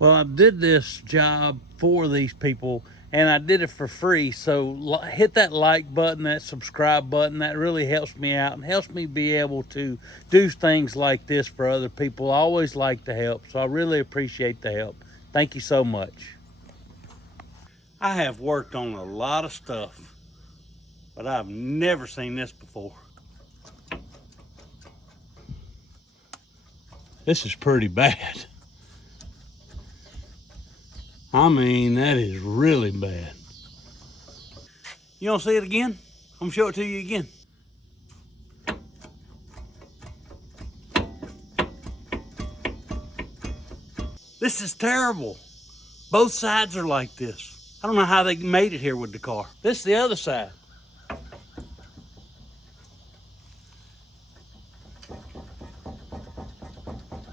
Well, I did this job for these people and I did it for free. So hit that like button, that subscribe button. That really helps me out and helps me be able to do things like this for other people. I always like to help, so I really appreciate the help. Thank you so much. I have worked on a lot of stuff, but I've never seen this before. This is pretty bad. I mean, that is really bad. You want to see it again? I'm gonna show it to you again. This is terrible. Both sides are like this. I don't know how they made it here with the car. This is the other side.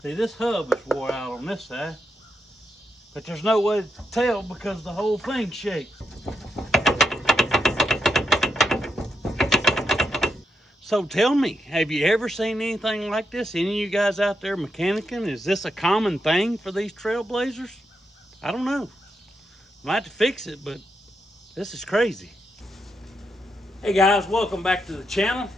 See, this hub is wore out on this side, but there's no way to tell because the whole thing's shaped. So tell me, have you ever seen anything like this? Any of you guys out there mechanicking? Is this a common thing for these Trailblazers? I don't know. Might have to fix it, but this is crazy. Hey guys, welcome back to the channel.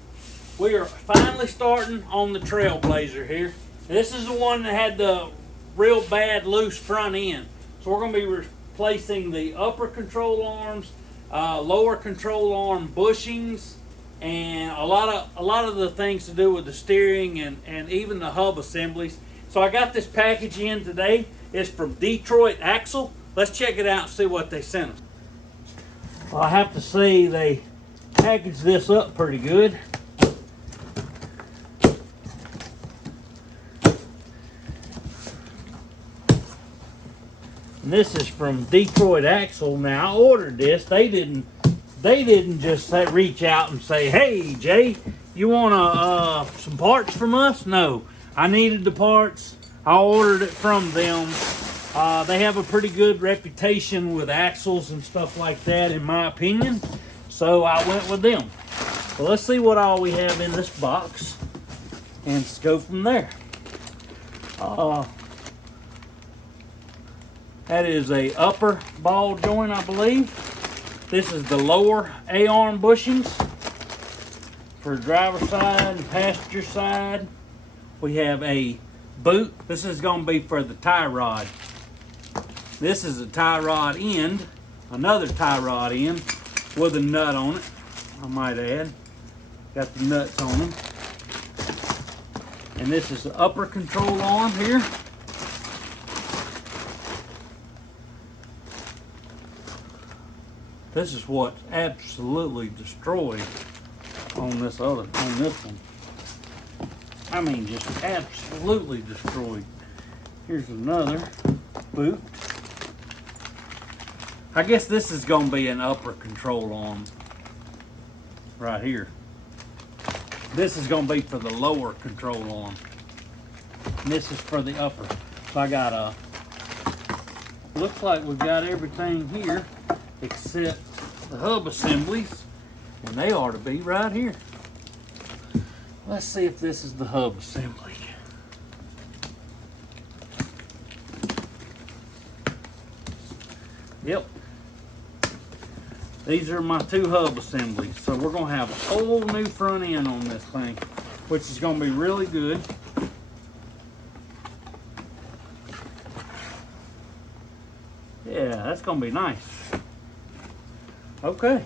We are finally starting on the Trailblazer here. This is the one that had the real bad loose front end. So we're going to be replacing the upper control arms, lower control arm bushings, and a lot of the things to do with the steering and even the hub assemblies. So I got this package in today. It's from Detroit Axle. Let's check it out and see what they sent us. Well, I have to say they packaged this up pretty good. And this is from Detroit Axle. Now I ordered this. They didn't just reach out and say, "Hey Jay, you want some parts from us?" No, I needed the parts. I ordered it from them. They have a pretty good reputation with axles and stuff like that, in my opinion. So I went with them. So let's see what all we have in this box, and let's go from there. That is a upper ball joint, I believe. This is the lower A-arm bushings for driver side and passenger side. We have a boot. This is going to be for the tie rod. This is a tie rod end, another tie rod end with a nut on it, I might add. Got the nuts on them. And this is the upper control arm here. This is what's absolutely destroyed on this one. I mean, just absolutely destroyed. Here's another boot. I guess this is going to be an upper control arm right here. This is going to be for the lower control arm. And this is for the upper. So I got looks like we've got everything here except the hub assemblies, and they ought to be right here. Let's see if this is the hub assembly. Yep. These are my two hub assemblies. So we're going to have a whole new front end on this thing, which is going to be really good. Yeah, that's going to be nice. Okay.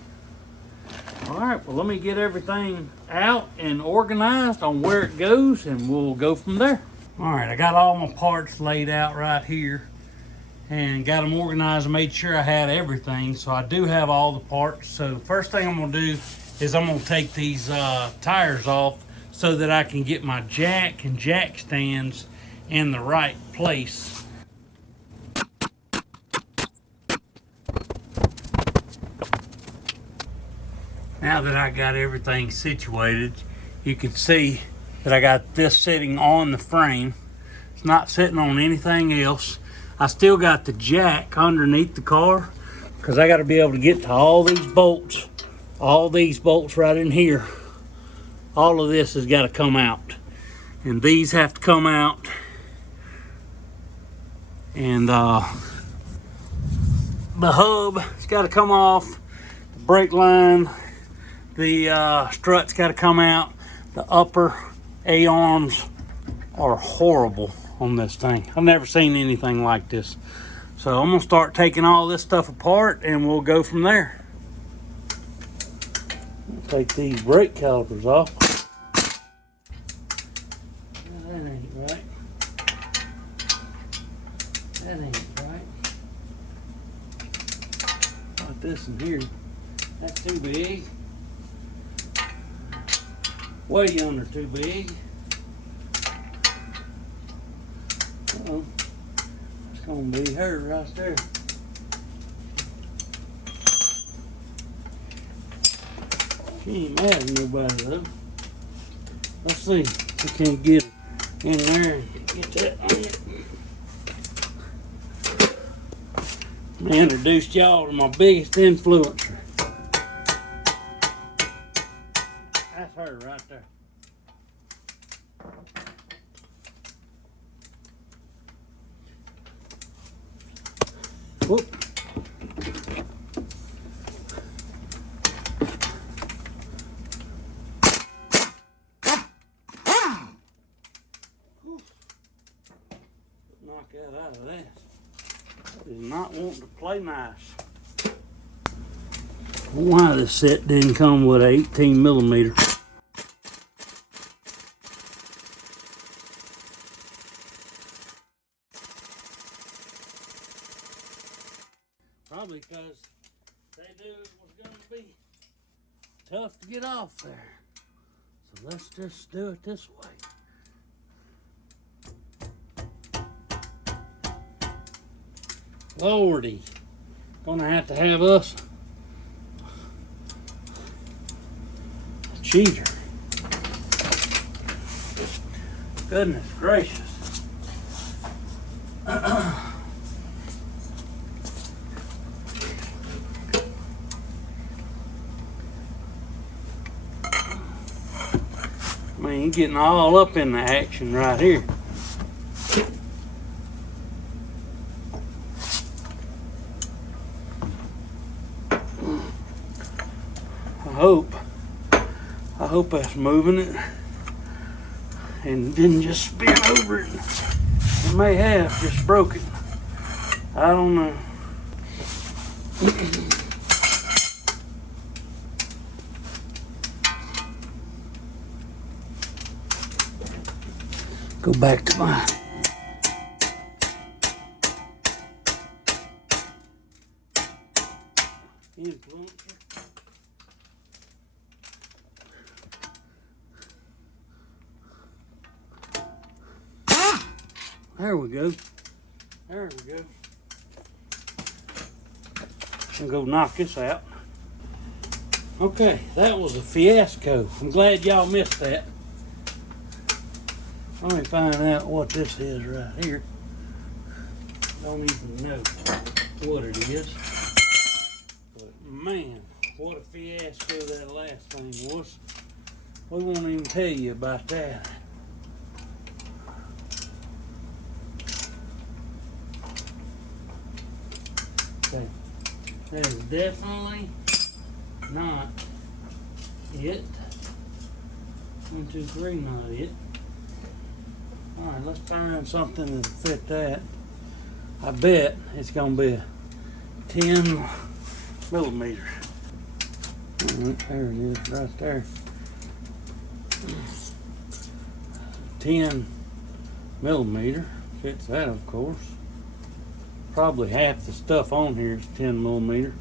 All right, well, let me get everything out and organized on where it goes, and we'll go from there. All right, I got all my parts laid out right here and got them organized and made sure I had everything. So I do have all the parts. So first thing I'm gonna do is I'm gonna take these tires off so that I can get my jack and jack stands in the right place. Now that I got everything situated, you can see that I got this sitting on the frame. It's not sitting on anything else. I still got the jack underneath the car because I got to be able to get to all these bolts right in here. All of this has got to come out, and these have to come out And the hub has got to come off, the brake line, the strut's got to come out. The upper A-arms are horrible on this thing. I've never seen anything like this. So I'm gonna start taking all this stuff apart and we'll go from there. Take these brake calipers off. That ain't right. That ain't right. Put this in here. That's too big. Way under too big. Uh-oh. It's gonna be her right there. She ain't mad at nobody though. Let's see if we can't get in there and get that on it. I introduced y'all to my biggest influencer. That's her right there. Whoop. Knock that out of that. That is not wanting to play nice. Why this set didn't come with an 18mm. Probably because they knew it was going to be tough to get off there. So let's just do it this way. Lordy, gonna have to have us a cheater. Goodness gracious. Man, you're getting all up in the action right here. I hope that's moving it and didn't just spin over it. It may have just broke it. I don't know. Go back to my influencer. There we go. There we go. I'm gonna go knock this out. Okay, that was a fiasco. I'm glad y'all missed that. Let me find out what this is right here. Don't even know what it is. But man, what a fiasco that last thing was. We won't even tell you about that. Okay, that is definitely not it. 1, 2, 3, not it. Alright, let's find something that'll fit that. I bet it's gonna be a 10mm. Alright, there it is, right there. 10mm. Fits that, of course. Probably half the stuff on here is 10mm.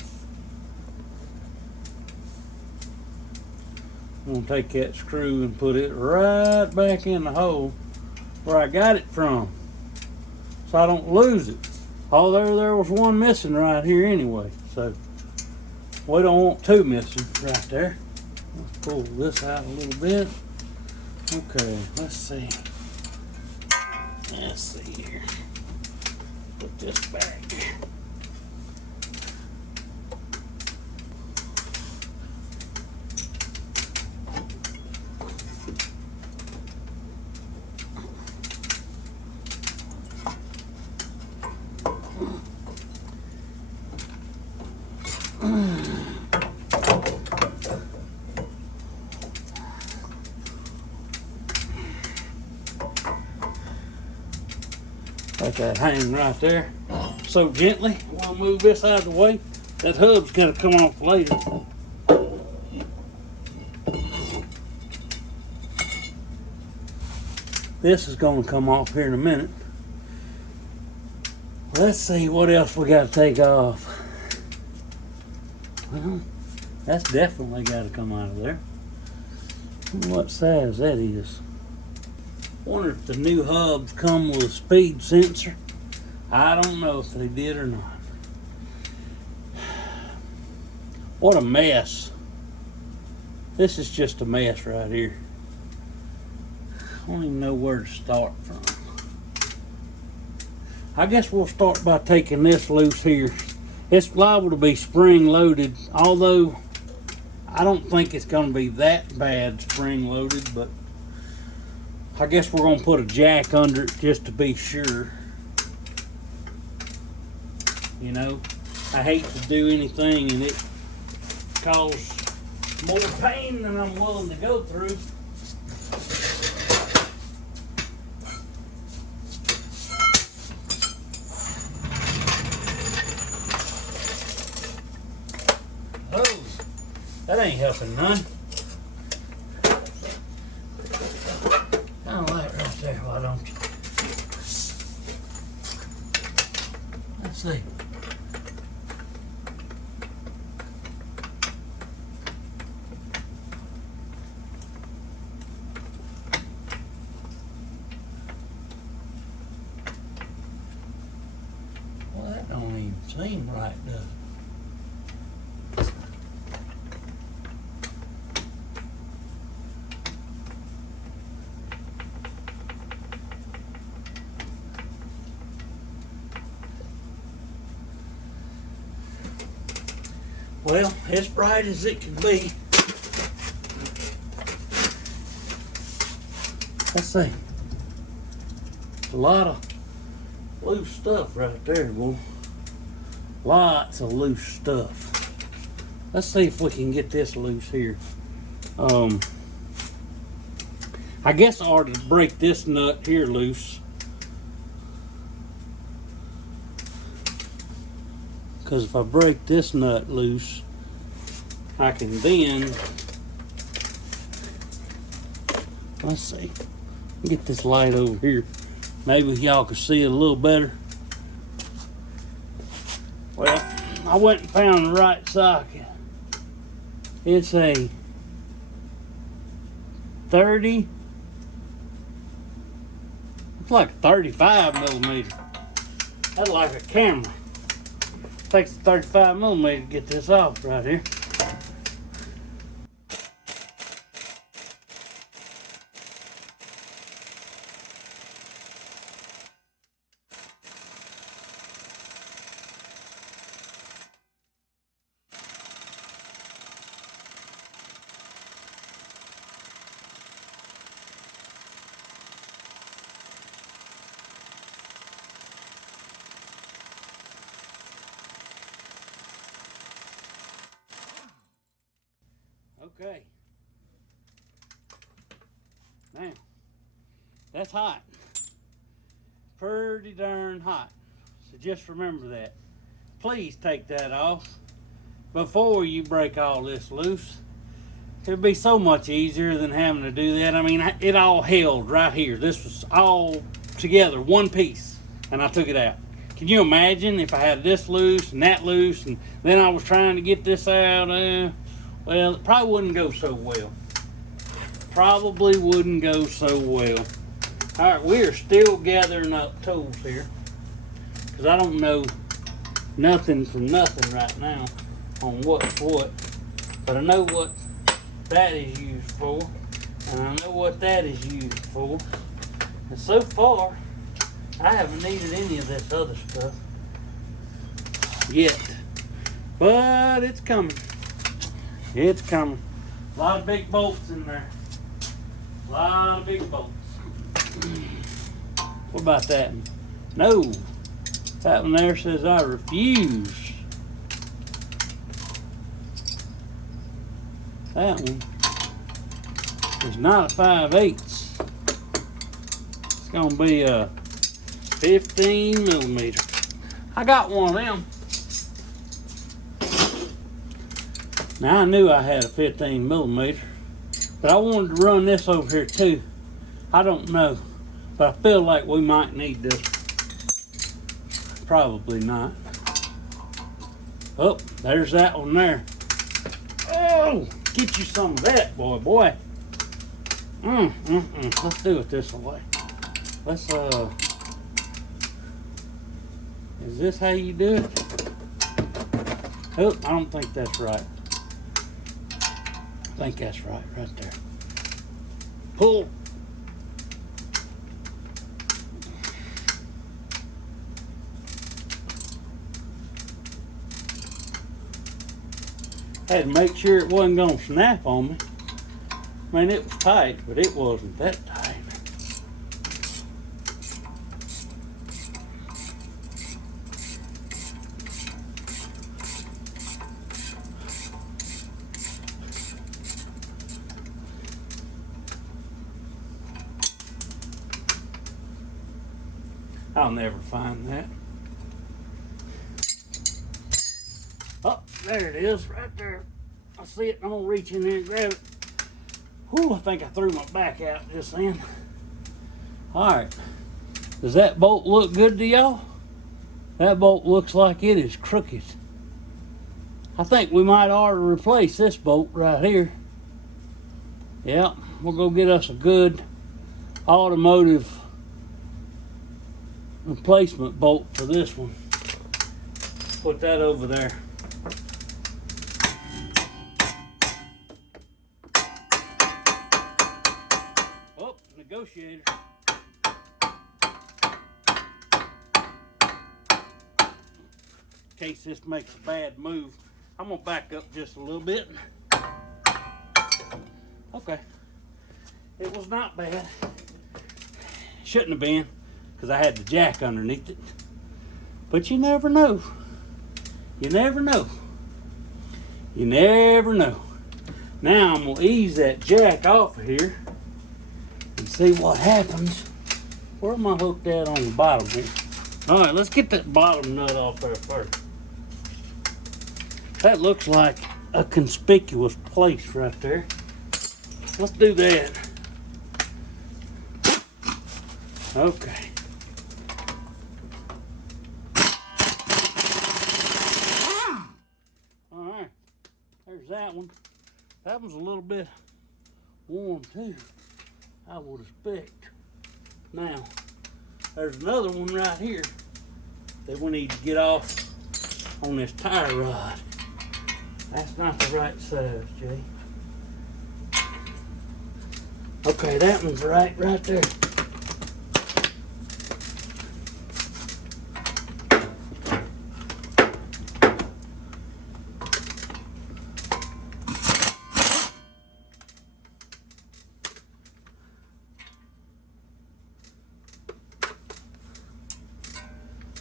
I'm gonna take that screw and put it right back in the hole where I got it from, so I don't lose it. Although there was one missing right here anyway, so we don't want two missing right there. Let's pull this out a little bit. Okay, let's see. Let's see here. Put this back. Let that hang right there. So gently, we'll move this out of the way. That hub's gotta come off later. This is gonna come off here in a minute. Let's see what else we gotta take off. Well, that's definitely gotta come out of there. What size that is. Wonder if the new hubs come with a speed sensor. I don't know if they did or not. What a mess. This is just a mess right here. I don't even know where to start from. I guess we'll start by taking this loose here. It's liable to be spring loaded, although I don't think it's going to be that bad spring loaded, but I guess we're going to put a jack under it just to be sure. You know, I hate to do anything and it cause more pain than I'm willing to go through. Oh, that ain't helping none. Kind of light right there, why don't you? Let's see. Well, that don't even seem right, does it? Well, as bright as it can be. Let's see. A lot of loose stuff right there, boy. Lots of loose stuff. Let's see if we can get this loose here. I guess I ought to break this nut here loose. Because if I break this nut loose, I can then, let's see, get this light over here. Maybe y'all can see it a little better. Well, I went and found the right socket. It's a 30, it's like a 35 millimeter. That's like a camera. Takes a 35 millimeter to get this off right here. Okay. Now, that's hot. Pretty darn hot. So just remember that. Please take that off before you break all this loose. It'd be so much easier than having to do that. I mean, it all held right here. This was all together, one piece, and I took it out. Can you imagine if I had this loose and that loose, and then I was trying to get this out? Well, it probably wouldn't go so well. Probably wouldn't go so well. All right, we are still gathering up tools here because I don't know nothing from nothing right now on what's what. But I know what that is used for, and I know what that is used for. And so far, I haven't needed any of this other stuff yet. But it's coming. It's coming. A lot of big bolts in there. A lot of big bolts. What about that one? No. That one there says I refuse. That one is not a 5/8. It's going to be a 15 millimeter. I got one of them. Now I knew I had a 15 millimeter, but I wanted to run this over here too. I don't know, but I feel like we might need this. Probably not. Oh, there's that one there. Oh, get you some of that, boy. Let's do it this way. Let's, is this how you do it? Oh, I don't think that's right. I think that's right there. Pull. Had to make sure it wasn't going to snap on me. I mean, it was tight, but it wasn't that tight. I'll never find that. Oh, there it is, right there. I see it, I'm gonna reach in there and grab it. Whew, I think I threw my back out just then. All right, does that bolt look good to y'all? That bolt looks like it is crooked. I think we might ought to replace this bolt right here. Yeah, we'll go get us a good automotive replacement bolt for this one. Put that over there. Oh, negotiator. In case this makes a bad move, I'm gonna back up just a little bit. Okay, it was not bad. Shouldn't have been, because I had the jack underneath it. But you never know. You never know. You never know. Now I'm going to ease that jack off of here and see what happens. Where am I hooked at on the bottom here? All right, let's get that bottom nut off there first. That looks like a conspicuous place right there. Let's do that. Okay. All right, there's that one. That one's a little bit warm too, I would expect. Now, there's another one right here that we need to get off on this tire rod. That's not the right size, Jay. Okay, that one's right there.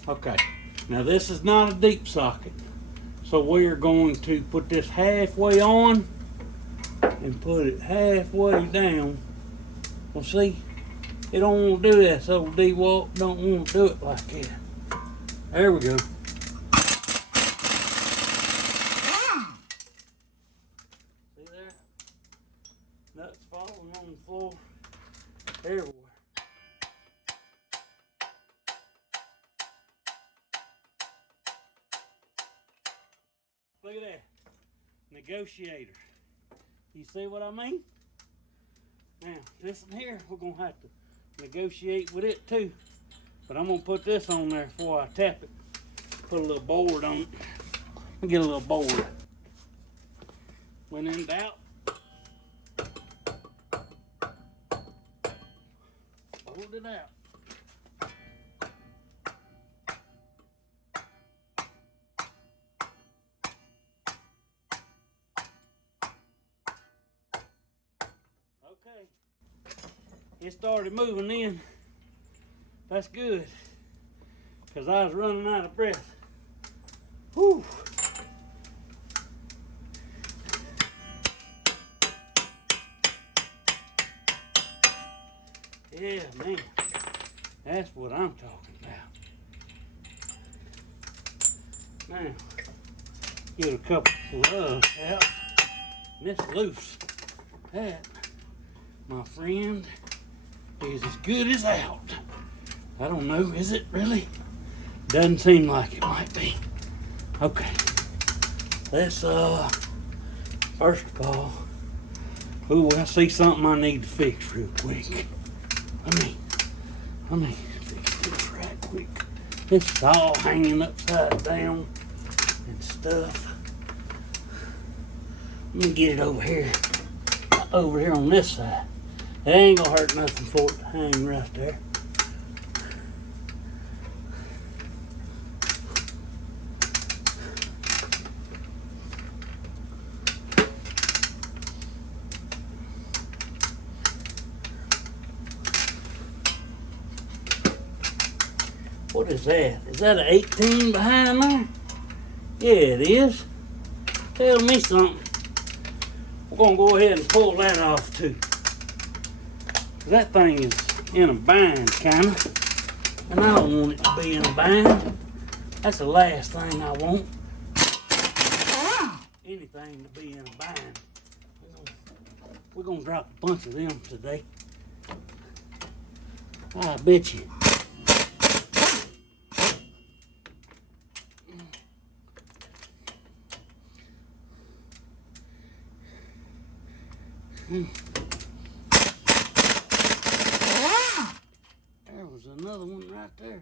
Okay, now this is not a deep socket, so we're going to put this halfway on and put it halfway down. Well, see, it don't want to do that, so D-Walk don't want to do it like that. There we go. See there? Nuts falling on the floor everywhere. Look at that, negotiator. You see what I mean? Now, this one here, we're gonna have to negotiate with it too. But I'm gonna put this on there before I tap it. Put a little board on it. Let me get a little board. When in doubt, hold it out. Okay, it started moving in. That's good, because I was running out of breath. Whew. Yeah, man. That's what I'm talking about. Now, get a couple gloves out. And it's loose. That, my friend, is as good as out. I don't know, is it really? Doesn't seem like it might be. Okay. Let's, first of all, I see something I need to fix real quick. Let me fix this right quick. This is all hanging upside down and stuff. Let me get it over here on this side. It ain't gonna hurt nothing for it to hang right there. What is that? Is that an 18 behind there? Yeah, it is. Tell me something. We're gonna go ahead and pull that off too. That thing is in a bind, kinda. And I don't want it to be in a bind. That's the last thing I want. Anything to be in a bind. We're gonna drop a bunch of them today. I bet you. There was another one right there.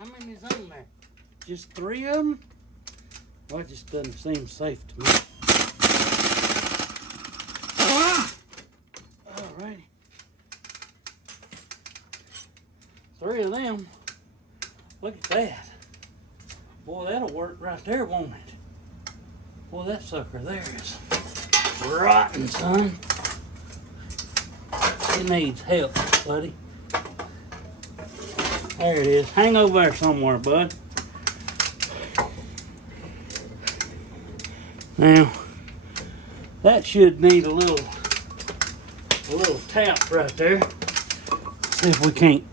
How many's on there? Just 3 of them? Well, it just doesn't seem safe to me. Alrighty. 3 of them. Look at that. Boy, that'll work right there, won't it? Boy, that sucker there is rotten, son. It needs help, buddy. There it is. Hang over there somewhere, bud. Now, that should need a little tap right there. See if we can't.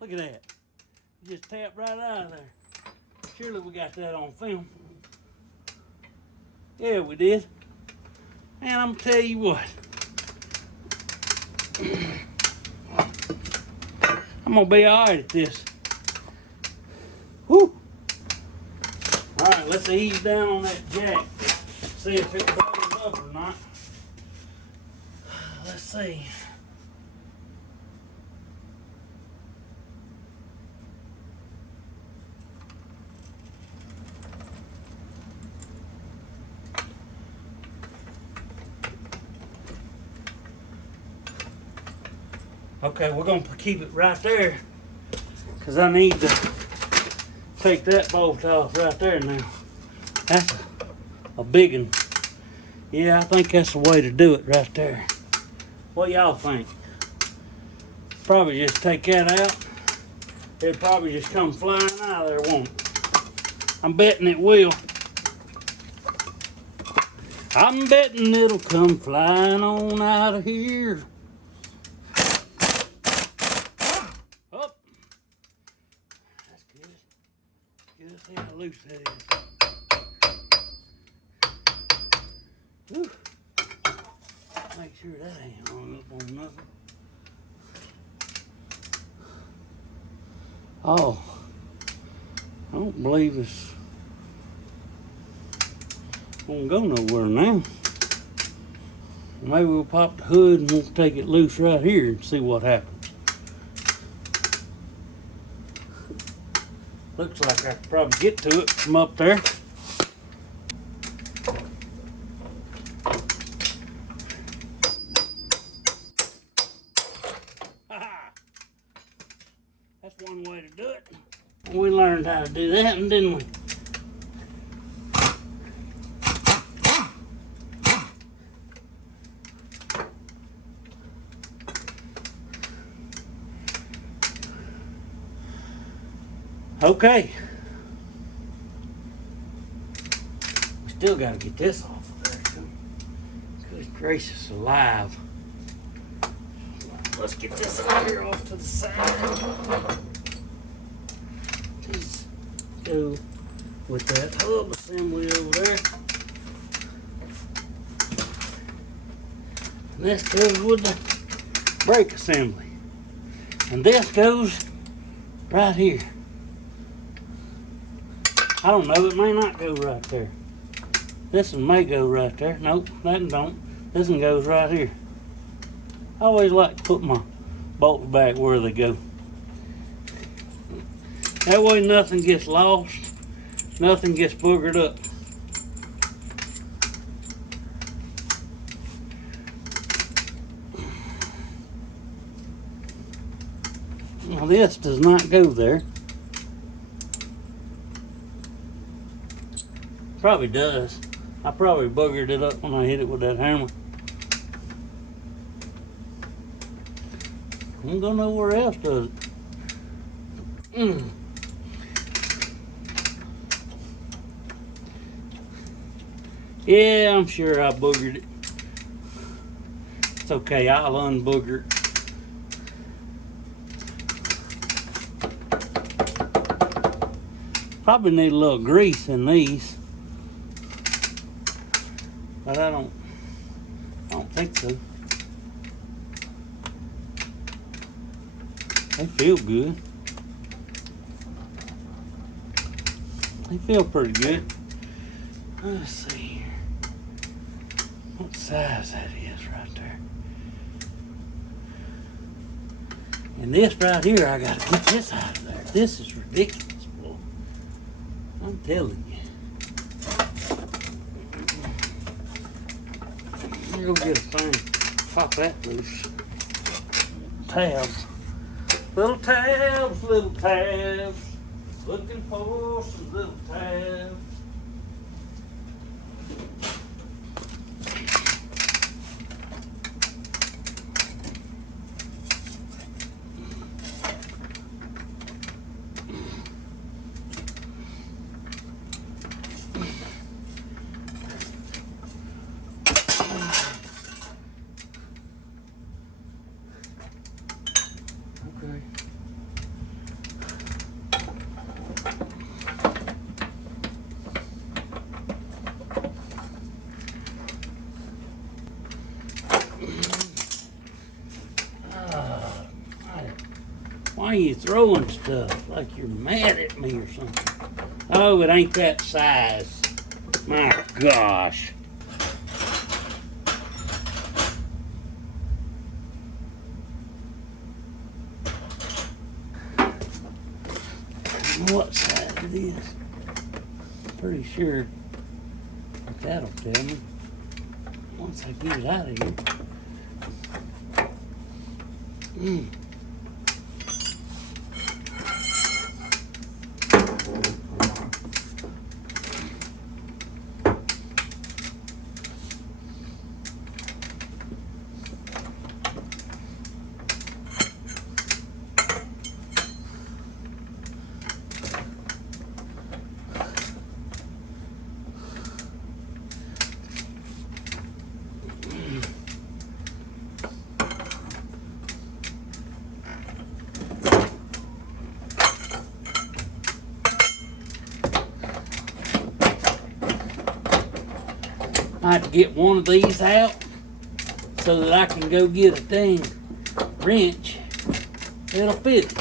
Look at that. Just tap right out of there. Surely we got that on film. Yeah, we did. And I'm gonna tell you what. I'm gonna be alright at this. Whew. Alright, let's ease down on that jack. See if it blows up or not. Let's see. Okay, we're going to keep it right there because I need to take that bolt off right there now. That's a big one. Yeah, I think that's the way to do it right there. What y'all think? Probably just take that out. It'll probably just come flying out of there, won't it? I'm betting it will. I'm betting it'll come flying on out of here. See how loose that is. Whew. Make sure that ain't hung up on nothing. Oh, I don't believe it's gonna go nowhere now. Maybe we'll pop the hood and we'll take it loose right here and see what happens. Looks like I could probably get to it from up there. That's one way to do it. We learned how to do that, didn't we? Okay. We still got to get this off of there. Good gracious alive. let's get this out here off to the side. Just go with that hub assembly over there. And this goes with the brake assembly. And this goes right here. I don't know, it may not go right there. This one may go right there. Nope, that one don't. This one goes right here. I always like to put my bolts back where they go. That way nothing gets lost, nothing gets boogered up. Now this does not go there. Probably does. I probably boogered it up when I hit it with that hammer. I don't know where else does it. Yeah, I'm sure I boogered it. It's okay, I'll unbooger it. Probably need a little grease in these. But I don't think so. They feel good. They feel pretty good. Let's see here. What size that is right there. And this right here, I gotta get this out of there. This is ridiculous, boy. I'm telling you. Go get a thing. Pop that loose. Tabs. Little tabs, little tabs. Looking for some little tabs. Why are you throwing stuff like you're mad at me or something? Oh, it ain't that size. My gosh. I don't know what size it is. Pretty sure that that'll tell me once I get it out of here. I have to get one of these out so that I can go get a dang wrench that'll fit it.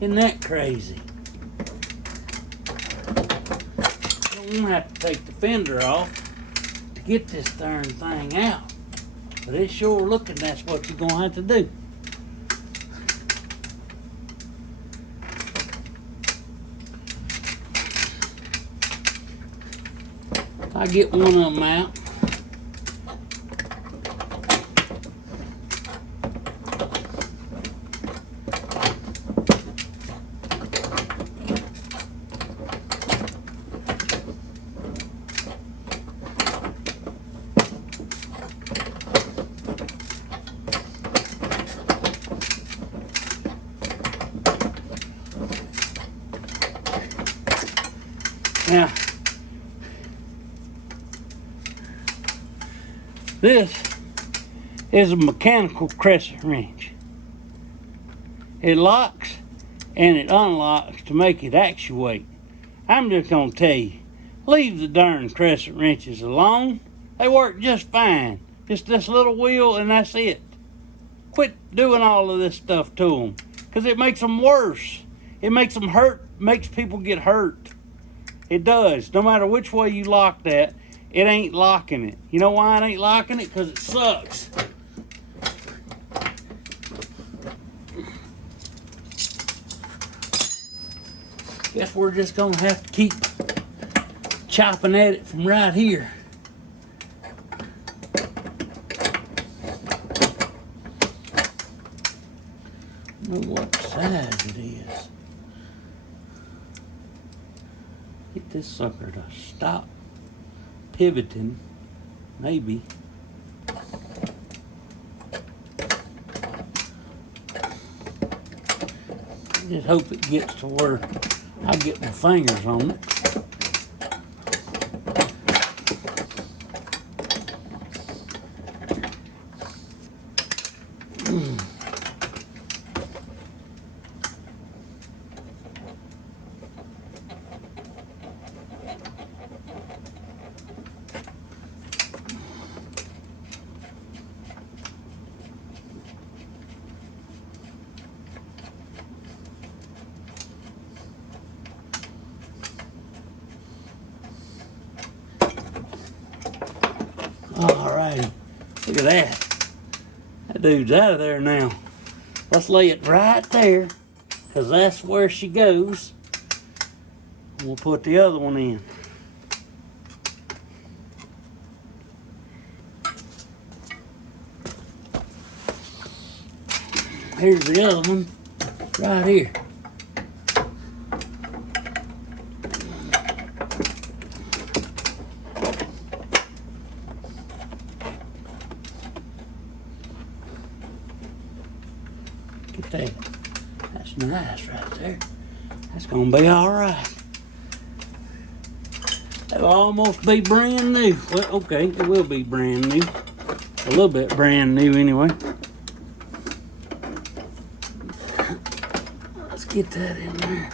Isn't that crazy? I'm gonna have to take the fender off to get this darn thing out. But it's sure looking that's what you're gonna have to do. I get one of them out. Now, this is a mechanical crescent wrench. It locks and it unlocks to make it actuate. I'm just gonna tell you, leave the darn crescent wrenches alone. They work just fine. Just this little wheel and that's it. Quit doing all of this stuff to them, because it makes them worse. It makes them hurt, makes people get hurt. It does. No matter which way you lock that, it ain't locking it. You know why it ain't locking it? Because it sucks. Guess we're just gonna have to keep chopping at it from right here. I don't know what size it is. Get this sucker to stop pivoting, maybe. I just hope it gets to where I get my fingers on it. Alrighty, look at that. That dude's out of there now. Let's lay it right there, because that's where she goes. We'll put the other one in. Here's the other one, right here. Get that. That's nice right there. That's gonna be all right. That'll almost be brand new. Well, okay, it will be brand new. A little bit brand new anyway. Let's get that in there.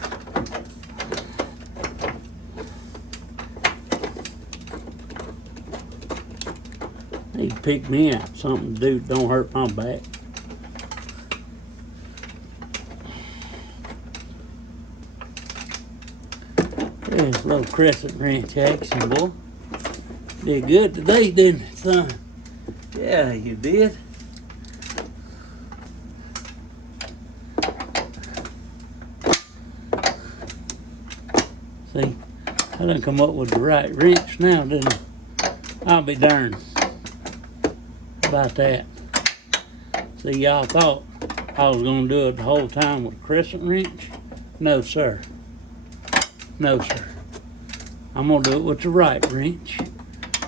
Need to pick me out something to do that don't hurt my back. There's a little crescent wrench action, boy. Did good today, didn't it, son? Yeah, you did. See, I done come up with the right wrench now, didn't I? I'll be darned. How about that? See, y'all thought I was gonna do it the whole time with a crescent wrench? No, sir. No, sir. I'm gonna do it with the right wrench.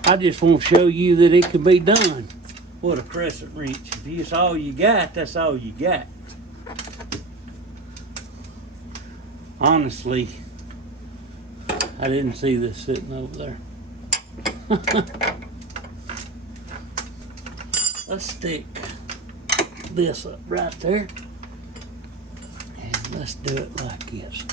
I just want to show you that it can be done with a crescent wrench. If it's all you got, that's all you got. Honestly, I didn't see this sitting over there. Let's stick this up right there. And let's do it like this.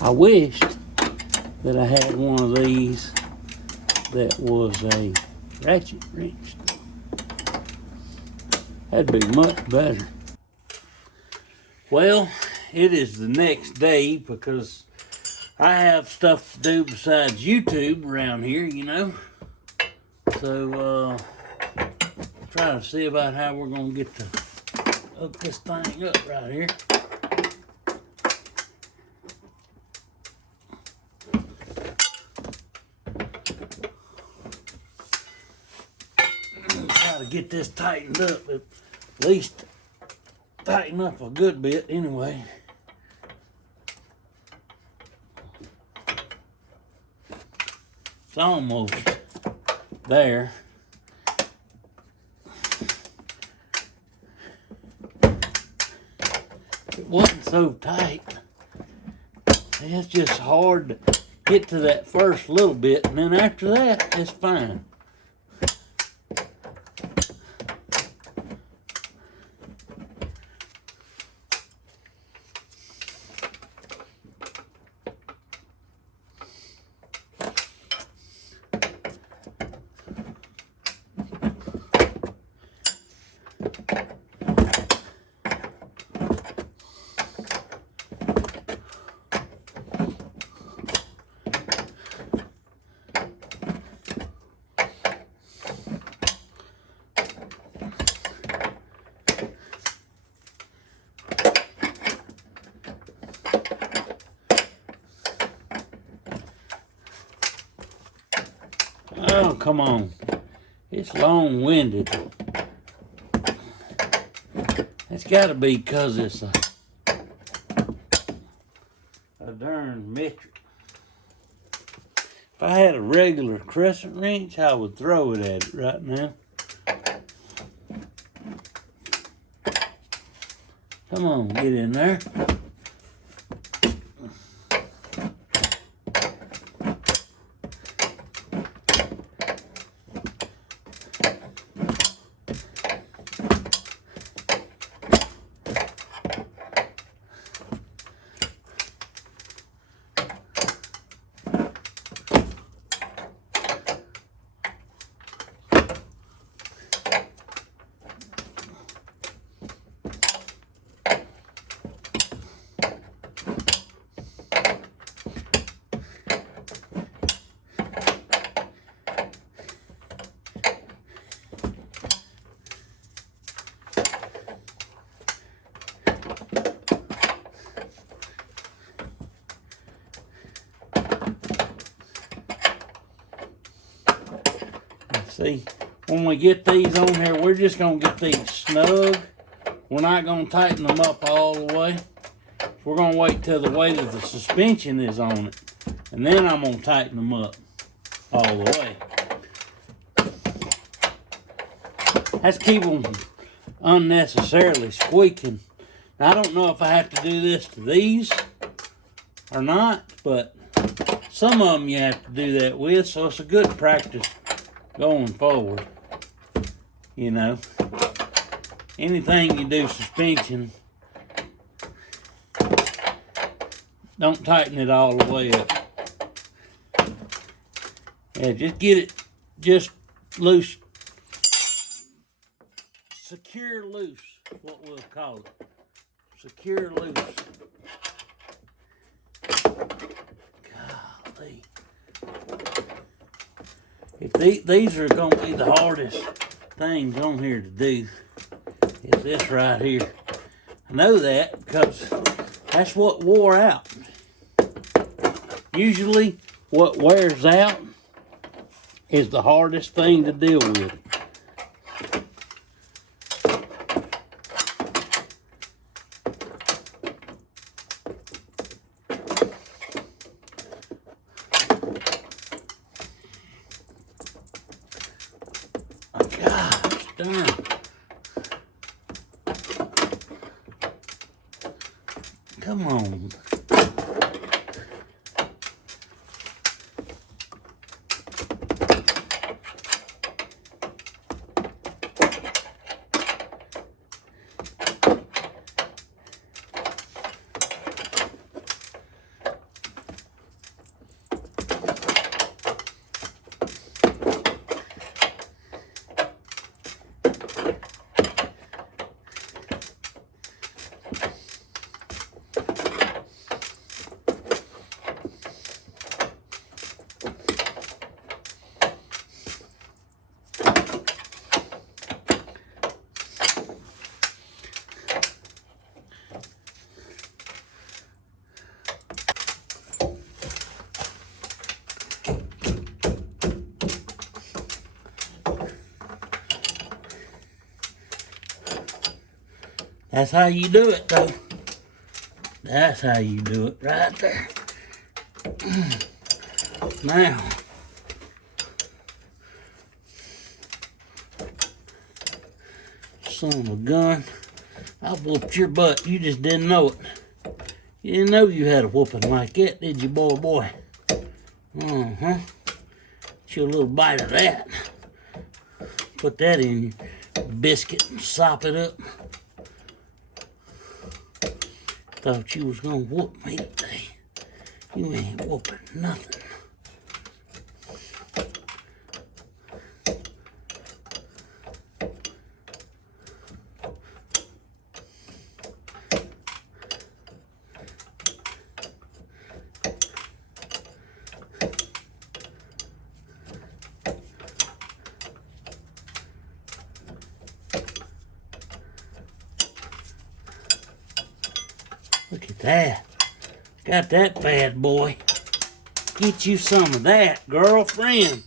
I wished that I had one of these that was a ratchet wrench. That'd be much better. Well, it is the next day because I have stuff to do besides YouTube around here, you know. So, try to see about how we're gonna get to hook this thing up right here. Try to get this tightened up, at least tighten up a good bit anyway. It's almost there. It wasn't so tight. It's just hard to get to that first little bit, and then after that, it's fine. Oh, come on. It's long-winded. It's got to be because it's a darn metric. If I had a regular crescent wrench, I would throw it at it right now. Come on, get in there. See, when we get these on here, we're just going to get these snug. We're not going to tighten them up all the way. We're going to wait till the weight of the suspension is on it. And then I'm going to tighten them up all the way. Let's keep them unnecessarily squeaking. Now, I don't know if I have to do this to these or not, but some of them you have to do that with, so it's a good practice going forward. You know, anything you do suspension, don't tighten it all the way up. Yeah, just get it just loose. Secure loose, what we'll call it. Secure loose. Golly. If these are going to be the hardest things on here to do, is this right here. I know that because that's what wore out. Usually what wears out is the hardest thing to deal with. Gosh darn. Come on. That's how you do it, though. That's how you do it right there. Now, Son of a gun. I whooped your butt. You just didn't know it. You didn't know you had a whooping like that, did you, boy? Uh-huh. Get you a little bite of that. Put that in your biscuit and sop it up. Thought you was gonna whoop me today. You ain't whooping nothing. Look at that. Got that bad boy. Get you some of that, girlfriend.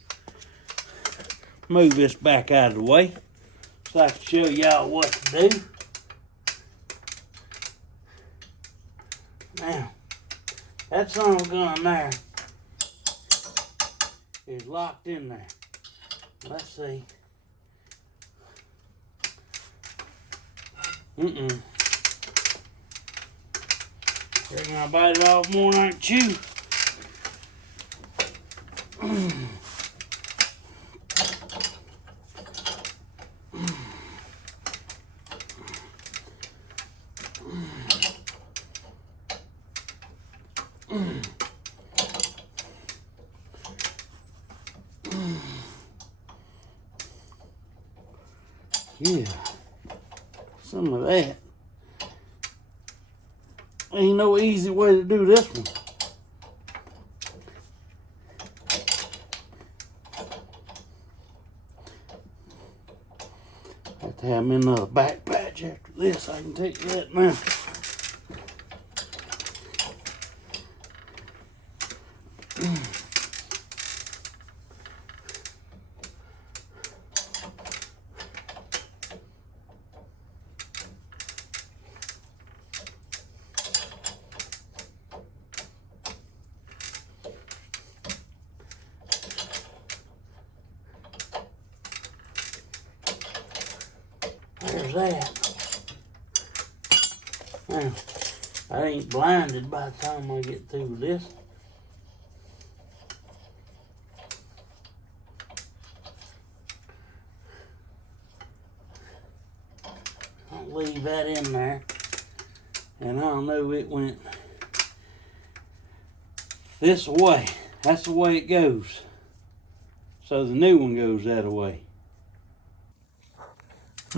Move this back out of the way so I can show y'all what to do. Now, that son of a gun there is locked in there. Let's see. Reckon I bite it off more than I can chew. Yeah, some of that. Ain't no easy way to do this one. Have to have me another back patch after this. I can take that now. There's that. Now, I ain't blinded by the time I get through with this. I'll leave that in there. And I'll know it went this way. That's the way it goes. So the new one goes that way.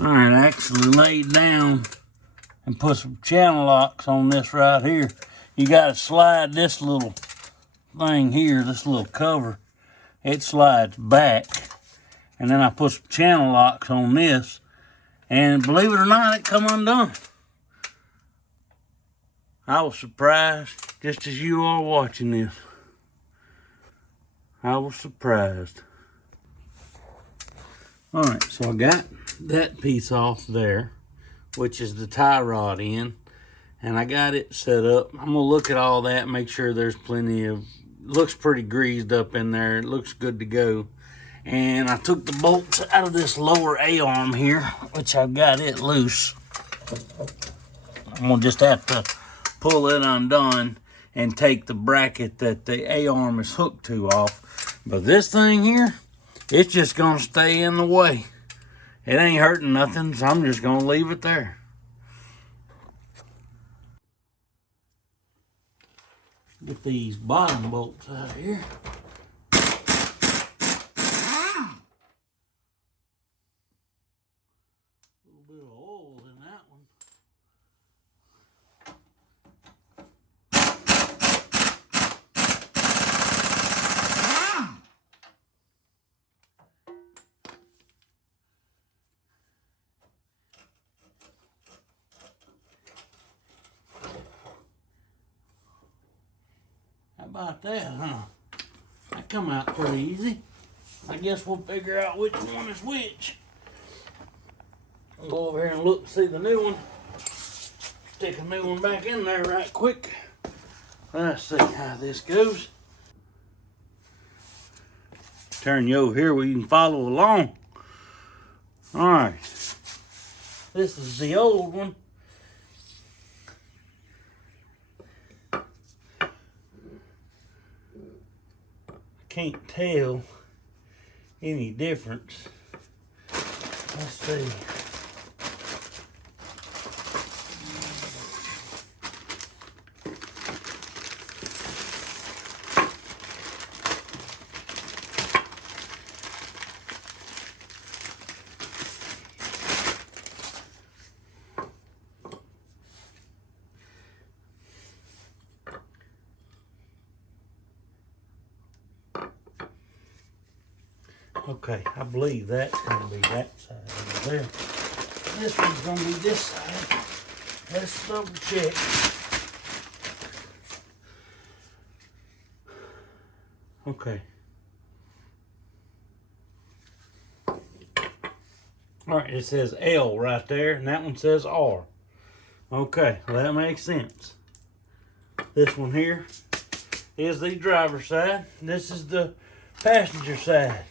Alright, I actually laid down and put some channel locks on this right here. You gotta slide this little thing here, this little cover. It slides back. And then I put some channel locks on this. And believe it or not, it come undone. I was surprised, just as you are watching this. I was surprised. Alright, so I got that piece off there, which is the tie rod end, and I got it set up. I'm gonna look at all that, make sure there's plenty of, looks pretty greased up in there. It looks good to go. And I took the bolts out of this lower A-arm here, which I've got it loose. I'm gonna just have to pull it undone and take the bracket that the A-arm is hooked to off. But this thing here, it's just gonna stay in the way. It ain't hurting nothing, so I'm just gonna leave it there. Get these bottom bolts out of here. A little bit of oil in that one. How about that, huh? That come out pretty easy. I guess we'll figure out which one is which. I'll go over here and look to see the new one. Stick a new one back in there right quick. Let's see how this goes. Turn you over here where you can follow along. Alright. This is the old one. I can't tell any difference. Let's see. Okay, I believe that's going to be that side over there. This one's going to be this side. Let's double check. Okay. All right, it says L right there, and that one says R. Okay, well, that makes sense. This one here is the driver's side. This is the passenger side.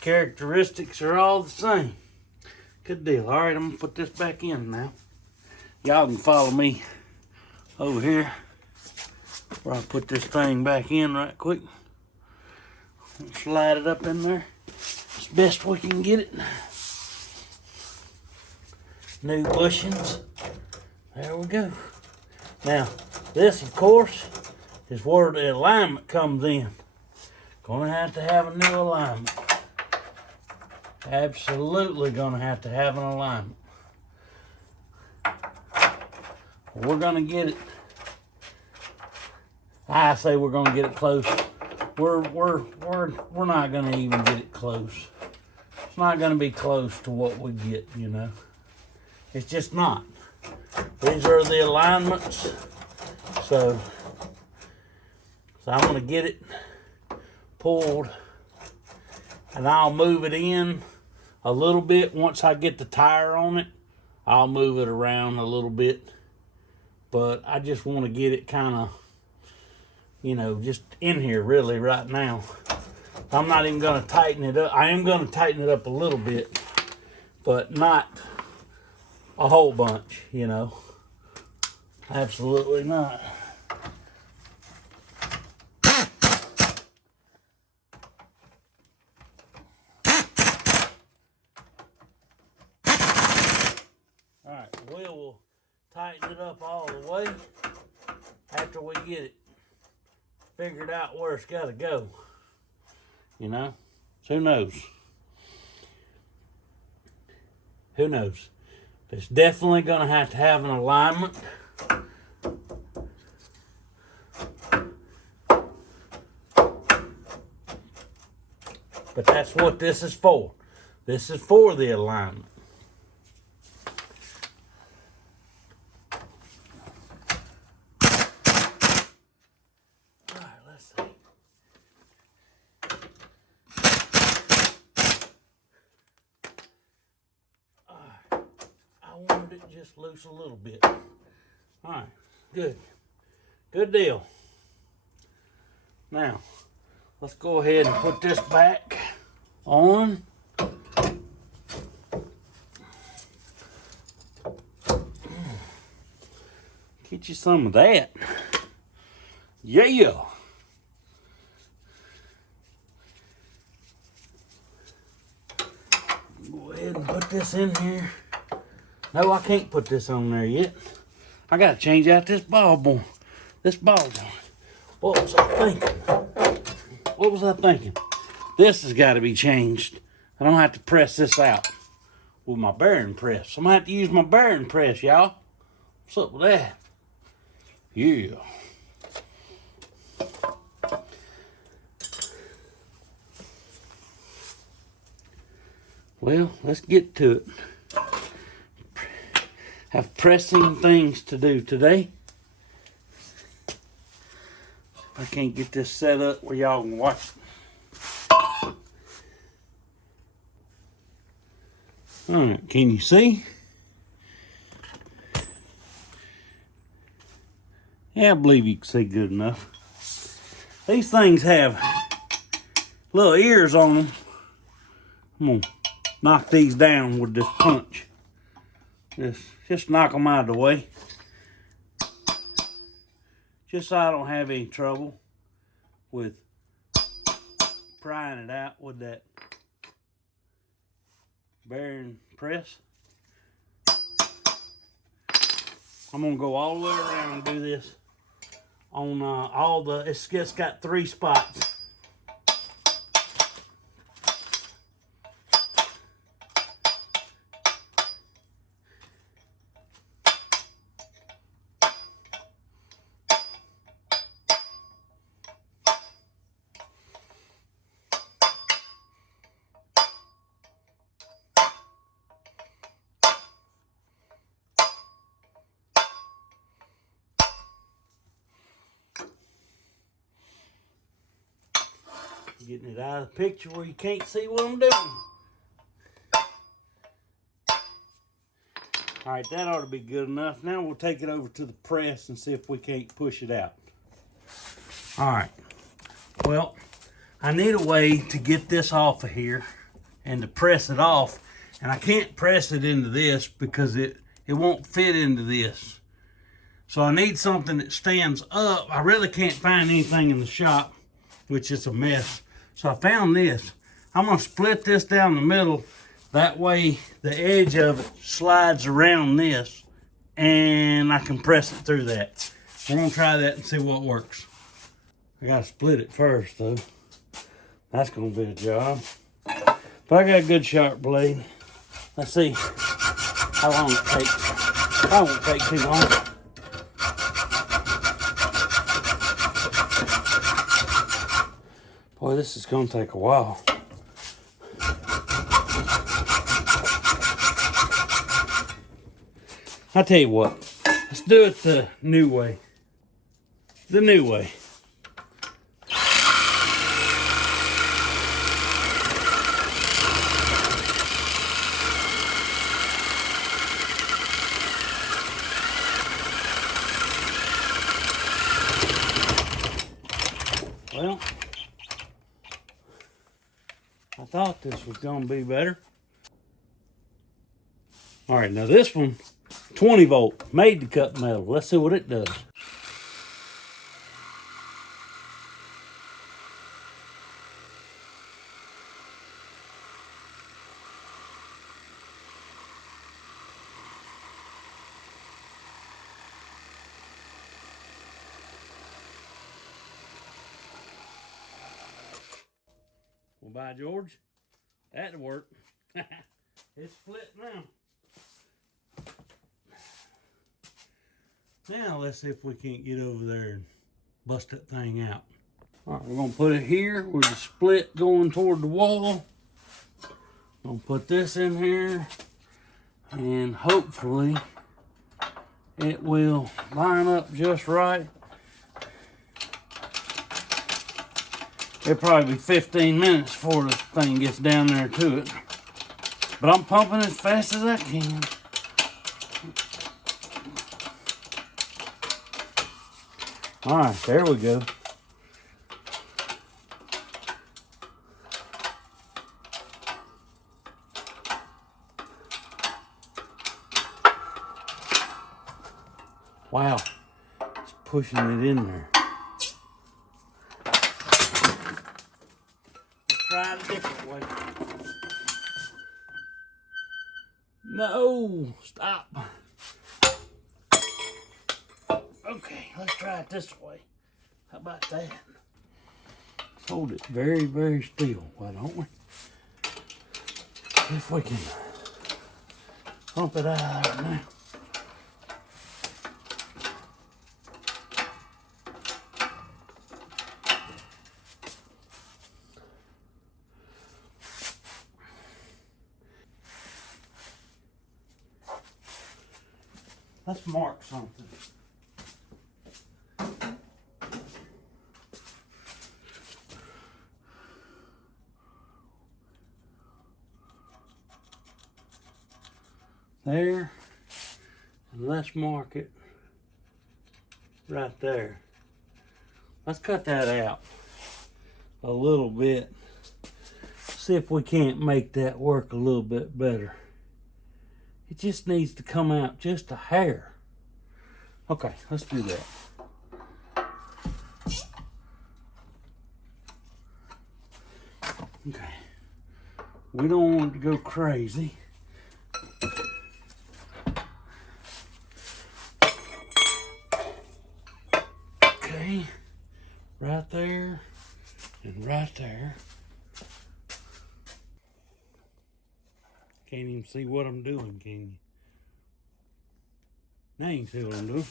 Characteristics are all the same. Good deal. All right, I'm gonna put this back in now. Y'all can follow me over here where I put this thing back in right quick. Slide it up in there as best we can get it. New bushings. There we go. Now, this, of course, is where the alignment comes in. Gonna have to have a new alignment. Absolutely gonna have to have an alignment. We're gonna get it. I say we're gonna get it close. We're not gonna even get it close. It's not gonna be close to what we get, you know. It's just not. These are the alignments. So I'm gonna get it pulled, and I'll move it in a little bit. Once I get the tire on it, I'll move it around a little bit. But I just want to get it kind of, you know, just in here really right now. I'm not even going to tighten it up. I am going to tighten it up a little bit, but not a whole bunch, you know. Absolutely not. We'll tighten it up all the way after we get it figured out where it's got to go. You know, so who knows? Who knows? It's definitely going to have an alignment. But that's what this is for. This is for the alignment. I wanted it just loose a little bit. All right, good. Good deal. Now, let's go ahead and put this back on. Get you some of that. Yeah. Go ahead and put this in here. No, I can't put this on there yet. I gotta change out this ball joint. What was I thinking? This has got to be changed. I don't have to press this out with my bearing press. I'm gonna have to use my bearing press, y'all. What's up with that? Yeah. Well, let's get to it. Have pressing things to do today. I can't get this set up where y'all can watch it. All right, can you see? Yeah, I believe you can see good enough. These things have little ears on them. I'm gonna knock these down with this punch. Just knock them out of the way. Just so I don't have any trouble with prying it out with that bearing press. I'm gonna go all the way around and do this on all the, it's just got 3 spots. Getting it out of the picture where you can't see what I'm doing. All right, that ought to be good enough. Now we'll take it over to the press and see if we can't push it out. All right, well, I need a way to get this off of here and to press it off. And I can't press it into this because it won't fit into this. So I need something that stands up. I really can't find anything in the shop, which is a mess. So I found this. I'm gonna split this down the middle. That way the edge of it slides around this and I can press it through that. We're gonna try that and see what works. I gotta split it first though. That's gonna be a job. But I got a good sharp blade. Let's see how long it takes. That won't take too long. Boy, this is gonna take a while. I tell you what, let's do it the new way. The new way. Well, I thought this was gonna be better. All right, now this one, 20 volt, made to cut metal. Let's see what it does. Well, by George, that'll work. It's split now. Now let's see if we can't get over there and bust that thing out. All right, we're gonna put it here with the split going toward the wall. Gonna put this in here and hopefully it will line up just right. It'll probably be 15 minutes before the thing gets down there to it. But I'm pumping as fast as I can. All right, there we go. Wow, it's pushing it in there. Let's try it a different way. No, stop. Okay, let's try it this way. How about that? Let's hold it very, very still, why don't we? If we can pump it out of there. Let's mark something. There, and let's mark it right there. Let's cut that out a little bit see if we can't make that work a little bit better. It just needs to come out just a hair. Okay, let's do that. Okay. We don't want it to go crazy. Okay. Right there and right there. Can't even see what I'm doing, can you? Now you can see what I'm doing.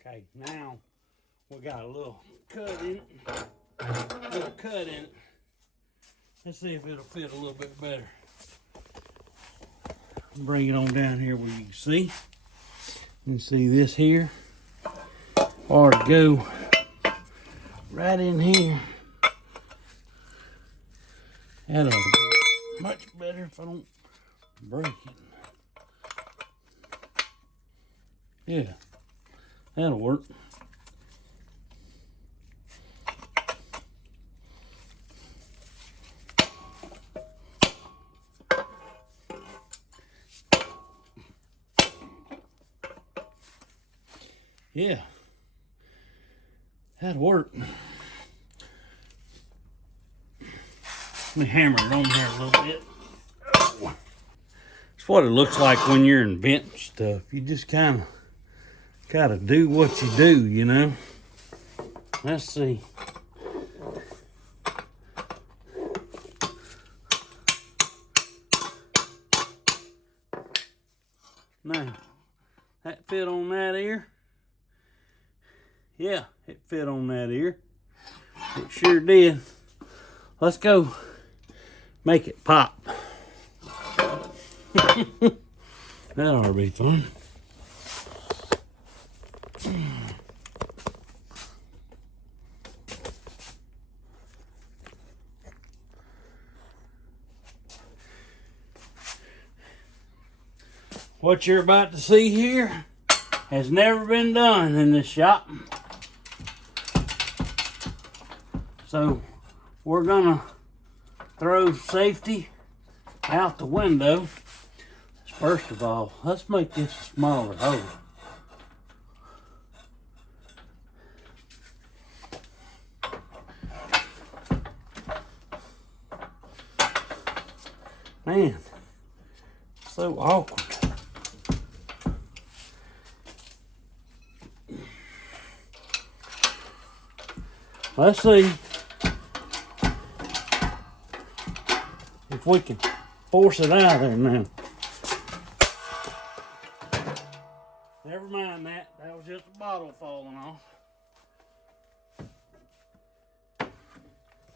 Okay, now we got a little cut in it. Let's see if it'll fit a little bit better. Bring it on down here where you can see. You can see this here. Or to go right in here. That'll be much better if I don't break it. Yeah, that'll work. Yeah, that'd work. Let me hammer it on there a little bit. Oh. It's what it looks like when you're inventing stuff. You just kind of do what you do, you know. Let's see. Now, that fit on that ear. Yeah, it fit on that ear. It sure did. Let's go make it pop. That ought to be fun. What you're about to see here has never been done in this shop. So we're gonna throw safety out the window. First of all, let's make this a smaller hole. Man, so awkward. Let's see if we can force it out of there now. Never mind that. That was just a bottle falling off.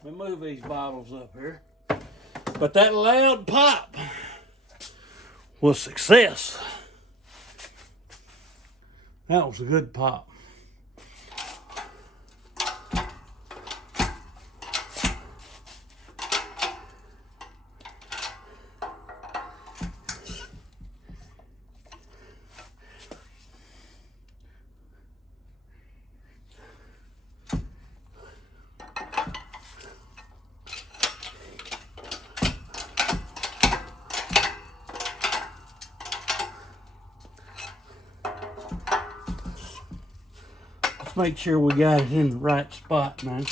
We move these bottles up here. But that loud pop was success. That was a good pop. Let's make sure we got it in the right spot now.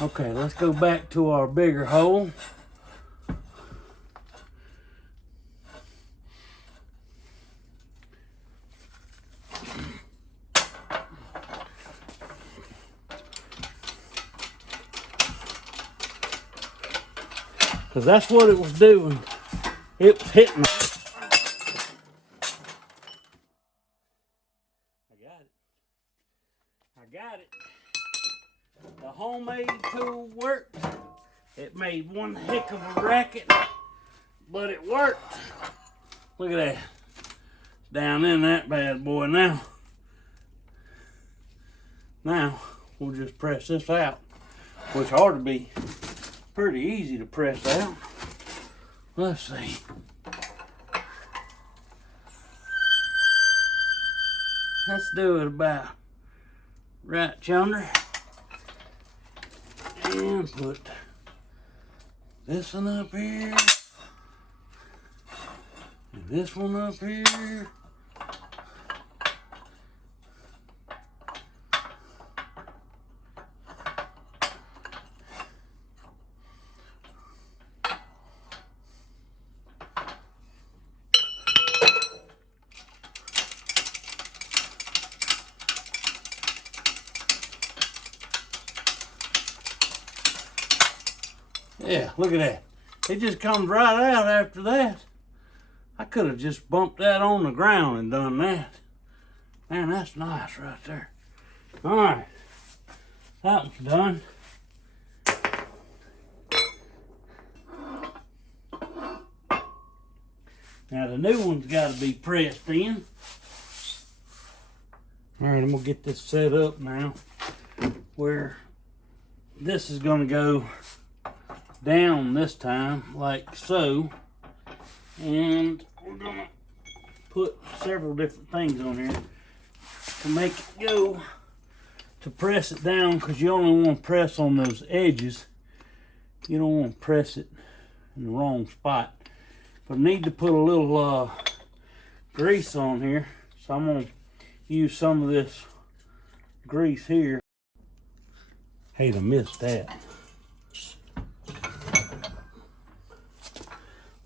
Okay, let's go back to our bigger hole. Because that's what it was doing. It was hitting me. I got it. The homemade tool worked. It made one heck of a racket, but it worked. Look at that. down in that bad boy now. Now we'll just press this out, which ought to be pretty easy to press out. Let's see. Let's do it about right yonder. And put this one up here. And this one up here. Yeah, look at that. It just comes right out after that. I could have just bumped that on the ground and done that. Man, that's nice right there. All right, that one's done. Now the new one's got to be pressed in. All right, I'm gonna get this set up now where this is gonna go down this time like so, and we're gonna put several different things on here to make it go, to press it down, because you only want to press on those edges. You don't want to press it in the wrong spot. But I need to put a little grease on here, so I'm gonna use some of this grease here. Hate I missed that.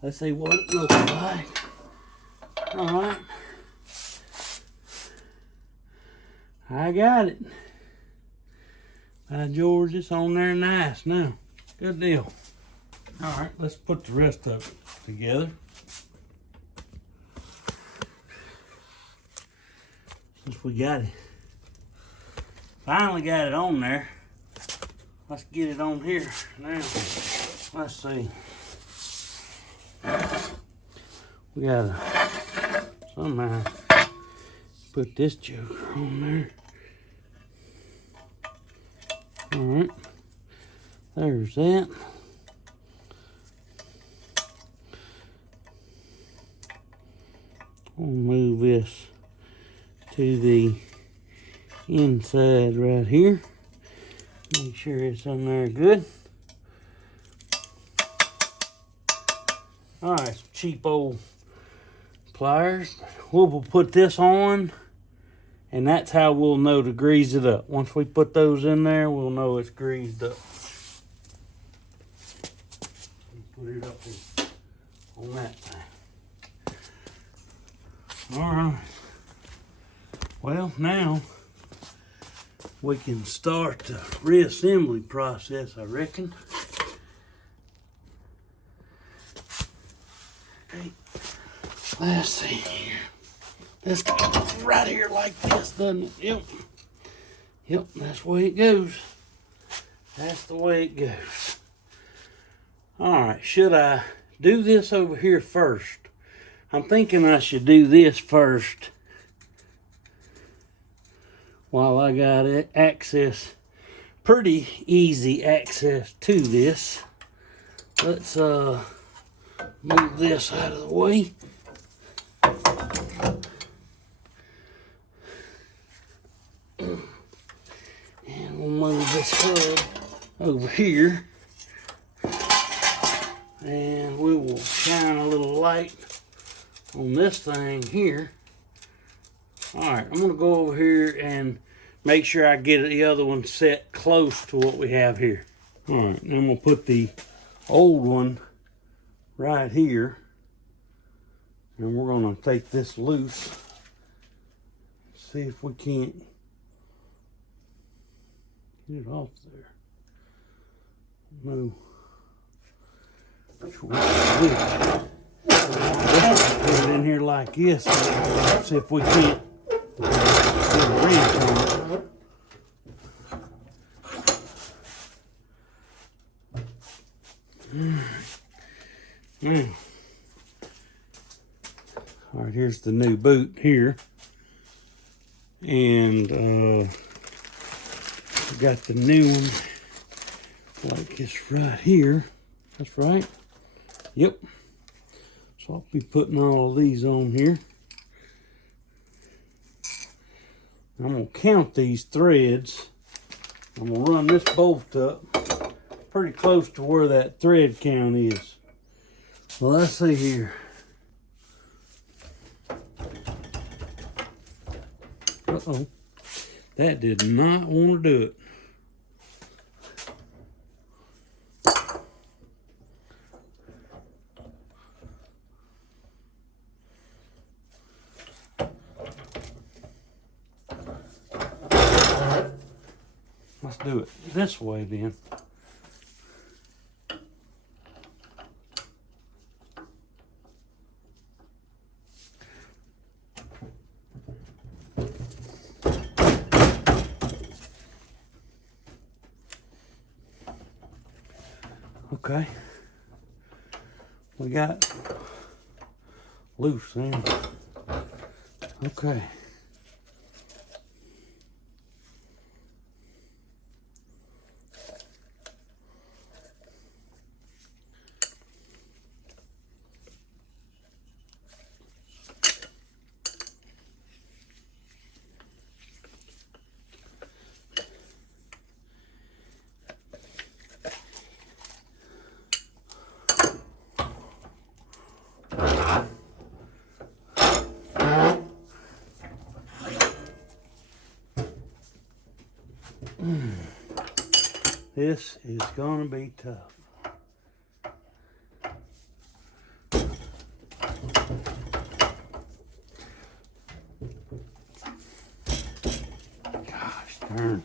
Let's see what it looks like. All right. I got it. By George, it's on there nice now. Good deal. All right, let's put the rest of it together. Since we got it. Finally got it on there. Let's get it on here now. Let's see. We gotta somehow put this joker on there. All right, there's that. We'll move this to the inside right here. Make sure it's on there good. All right, some cheap old pliers. We'll put this on, and that's how we'll know to grease it up. Once we put those in there, we'll know it's greased up. Put it up here on that thing. All right. Well, now we can start the reassembly process, I reckon. Okay. Let's see here. This goes right here like this, doesn't it? Yep. Yep, that's the way it goes. That's the way it goes. All right, should I do this over here first? I'm thinking I should do this first while I got access, pretty easy access to this. Let's move this out of the way. And we'll move this hub over here. And we will shine a little light on this thing here. All right, I'm gonna go over here and make sure I get the other one set close to what we have here. All right, then we'll put the old one right here, and we're gonna take this loose. See if we can't get it off there. No. Put it in here like this. See if we can't get a wrench on it. All right, here's the new boot here. And we got the new one, like it's right here. That's right. Yep. So I'll be putting all of these on here. I'm gonna count these threads. I'm gonna run this bolt up pretty close to where that thread count is. Well, let's see here. Uh-oh. That did not want to do it. Let's do it this way then. Okay. We got loose then. Okay. This is gonna be tough. Gosh darn.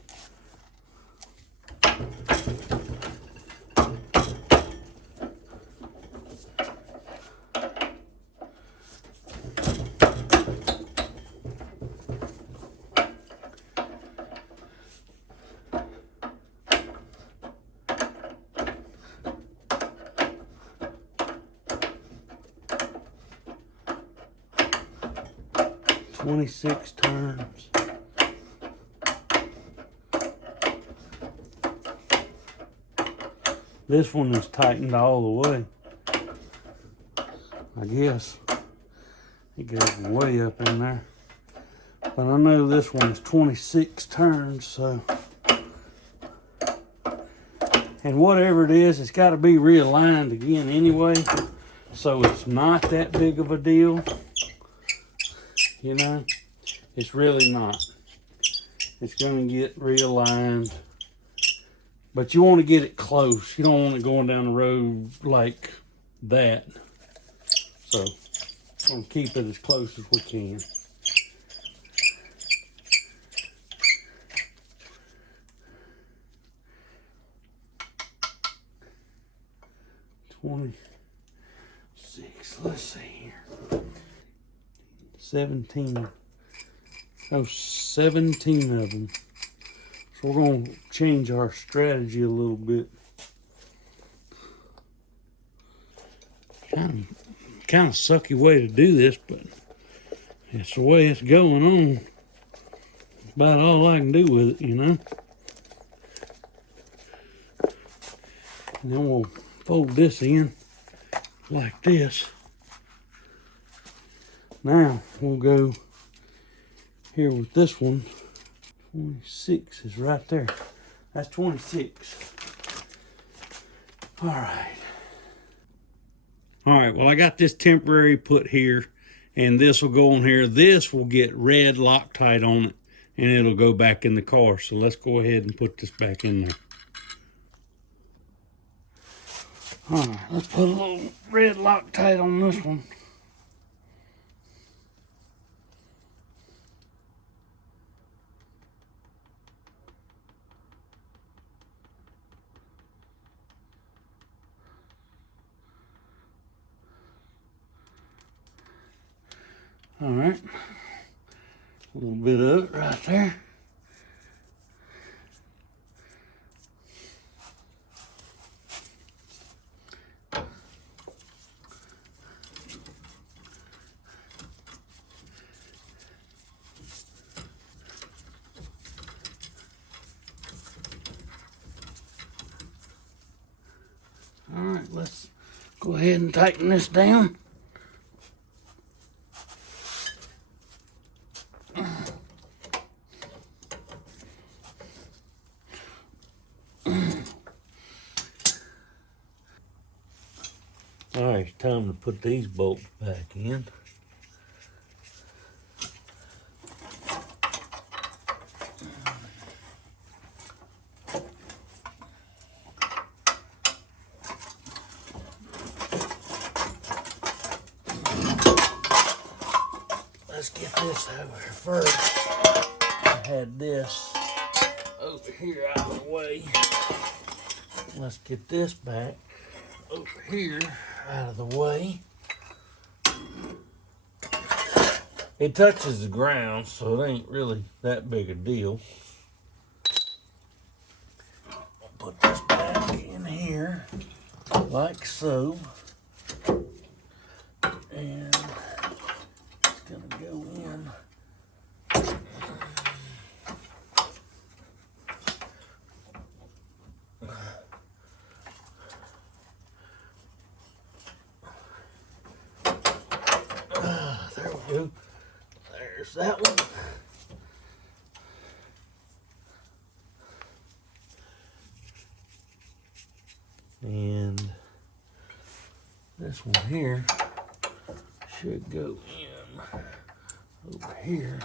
"26 turns. This one is tightened all the way. I guess it goes way up in there. But I know this one's 26 turns, so. And whatever it is, it's got to be realigned again anyway. So it's not that big of a deal. You know, it's really not. It's going to get realigned. But you want to get it close. You don't want it going down the road like that. So I'm going to keep it as close as we can. "26, let's see here. 17. Oh, 17 of them. So we're going to change our strategy a little bit. Kind of sucky way to do this, but it's the way it's going on. It's about all I can do with it, you know. And then we'll fold this in like this. Now we'll go here with this one. 26 is right there. That's 26. All right. All right, well, I got this temporary put here, and this will go on here. This will get red Loctite on it, and it'll go back in the car. So let's go ahead and put this back in there. All right, let's put a little red Loctite on this one. All right, a little bit of it right there. let's go ahead and tighten this down. All right, it's time to put these bolts back in. Let's get this over here first. I had this over here out of the way. Let's get this back over here out of the way. It touches the ground, so it ain't really that big a deal. I'll put this back in here, like so. And it's gonna go in. There we go. There's that one. And this one here should go in over here.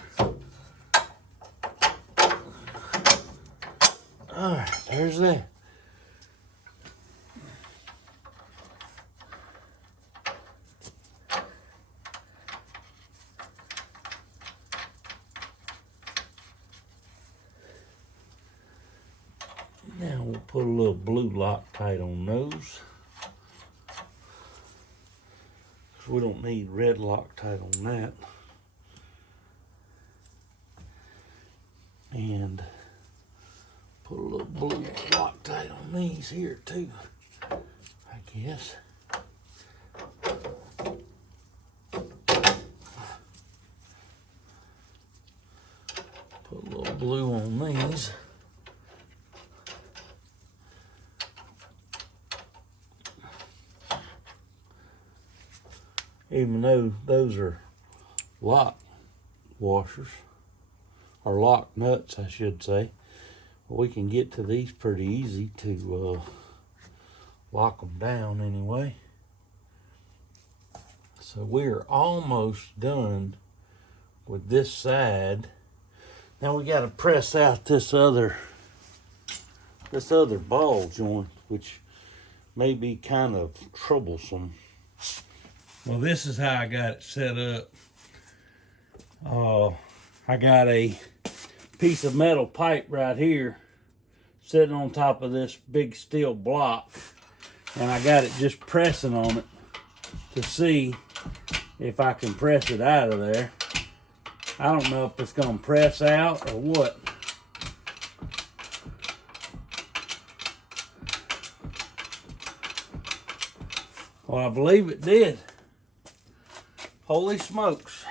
Alright, there's that. Now we'll put a little blue Loctite on those. We don't need red Loctite on that. And put a little blue Loctite on these here too, I guess. Put a little blue on these. Even though those are lock washers, or lock nuts, I should say, we can get to these pretty easy to lock them down anyway. So we're almost done with this side. Now we got to press out this other ball joint, which may be kind of troublesome. Well, this is how I got it set up. I got a piece of metal pipe right here sitting on top of this big steel block, and I got it just pressing on it to see if I can press it out of there. I don't know if it's going to press out or what. Well, I believe it did. Holy smokes.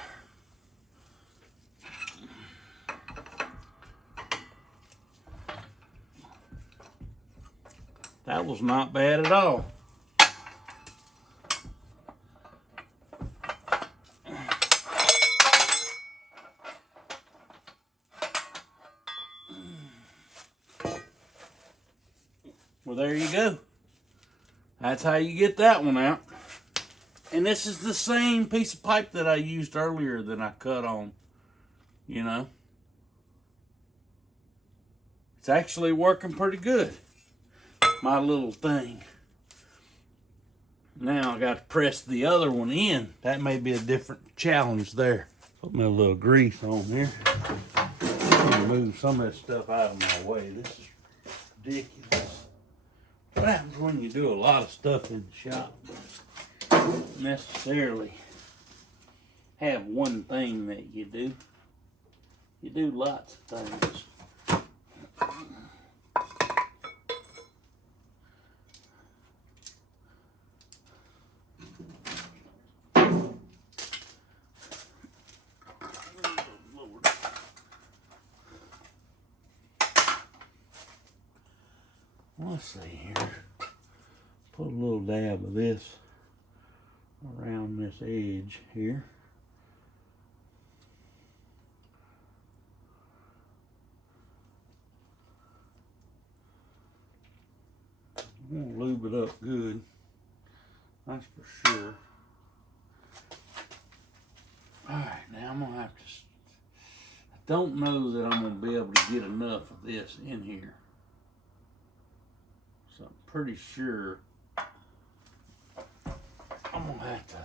That was not bad at all. Well, there you go. That's how you get that one out. And this is the same piece of pipe that I used earlier that I cut on, you know. It's actually working pretty good, my little thing. Now I got to press the other one in. That may be a different challenge there. Put me a little grease on here. Move some of that stuff out of my way. This is ridiculous. What happens when you do a lot of stuff in the shop? Don't necessarily have one thing that you do. You do lots of things. Let's see here. Put a little dab of this around this edge here. I'm gonna lube it up good, that's for sure. Alright, now I'm gonna have to, I don't know that I'm gonna be able to get enough of this in here. So I'm pretty sure I'm gonna have to,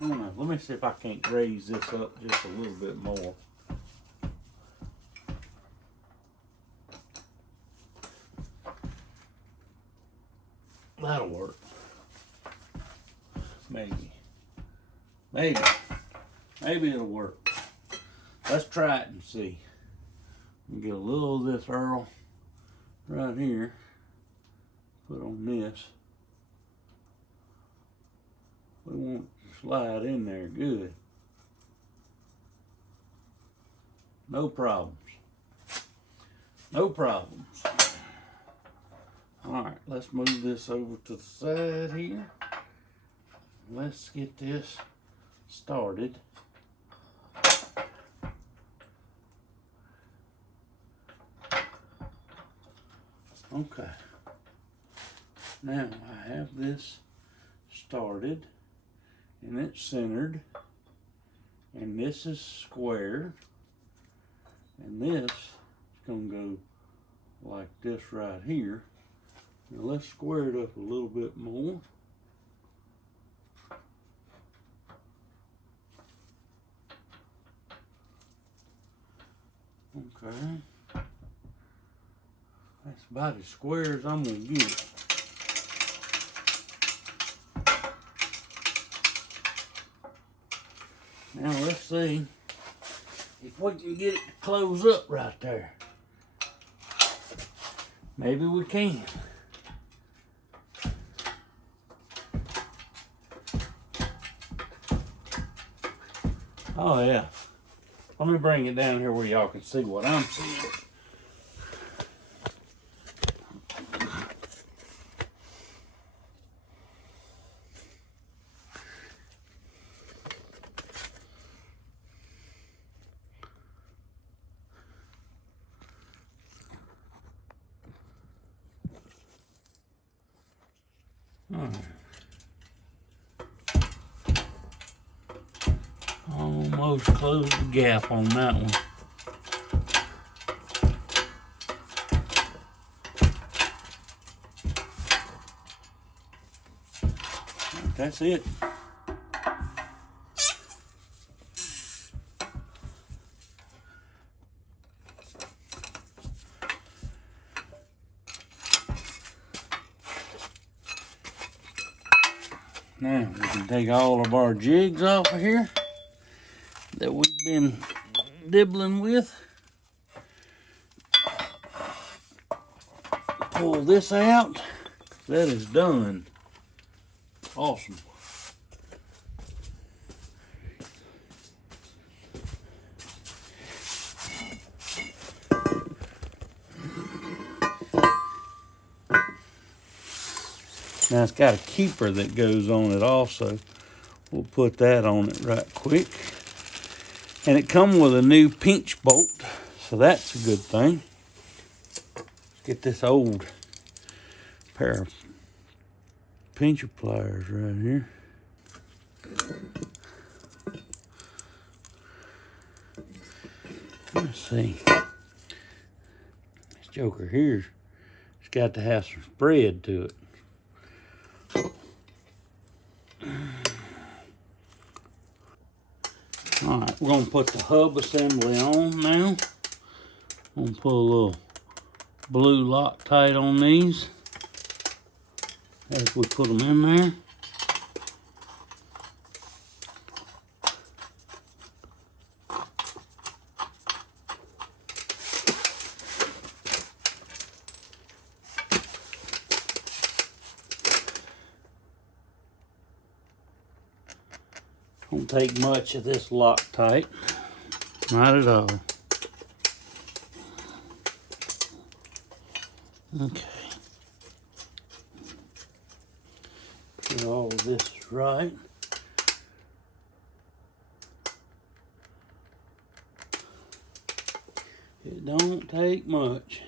I don't know, let me see if I can't raise this up just a little bit more. That'll work. Maybe it'll work. Let's try it and see. Get a little of this Earl right here. Put on this. We want to slide in there good. No problems. No problems. Alright, let's move this over to the side here. Let's get this started. Okay. Now I have this started and it's centered, and this is square, and this is going to go like this right here. Now let's square it up a little bit more. Okay. That's about as square as I'm going to get it. Now let's see if we can get it to close up right there. Maybe we can. Oh yeah. Let me bring it down here where y'all can see what I'm seeing. Almost closed the gap on that one. That's it. Now we can take all of our jigs off of here that we've been dibbling with. Pull this out. That is done. Awesome. Now it's got a keeper that goes on it also. We'll put that on it right quick. And it comes with a new pinch bolt, so that's a good thing. Let's get this old pair of pincher pliers right here. Let's see. This joker here, it's got to have some spread to it. Alright, we're going to put the hub assembly on now. I'm going to put a little blue Loctite on these as we put them in there. Don't take much of this Loctite, not at all. Okay, this is right. It don't take much.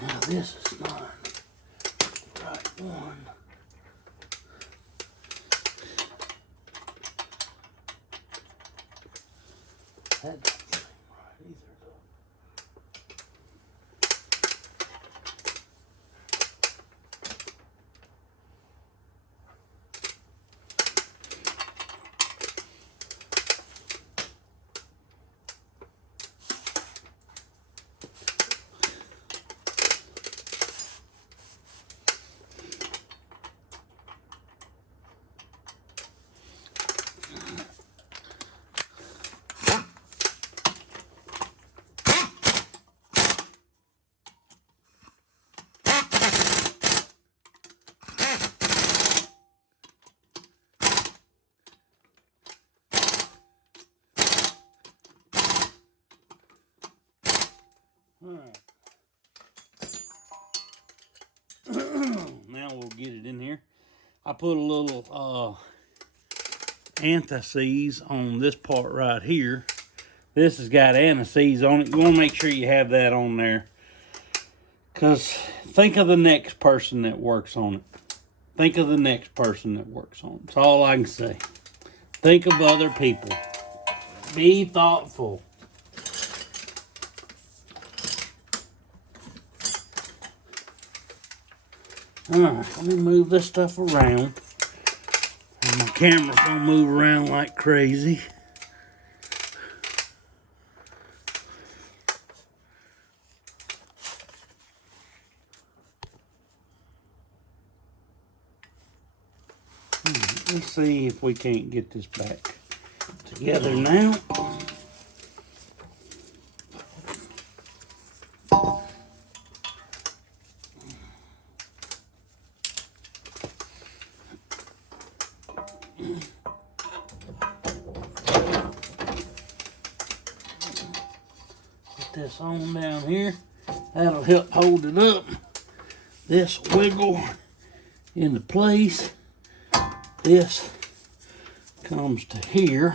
Now this is not the right one. That doesn't seem right either though. Alright. Now we'll get it in here. I put a little anti-seize on this part right here. This has got anti-seize on it. You want to make sure you have that on there. Because think of the next person that works on it. Think of the next person that works on it. That's all I can say. Think of other people. Be thoughtful. Alright, let me move this stuff around. And my camera's gonna move around like crazy. Let's see if we can't get this back together now. Put this on down here. That'll help hold it up. This wiggle into place. This comes to here.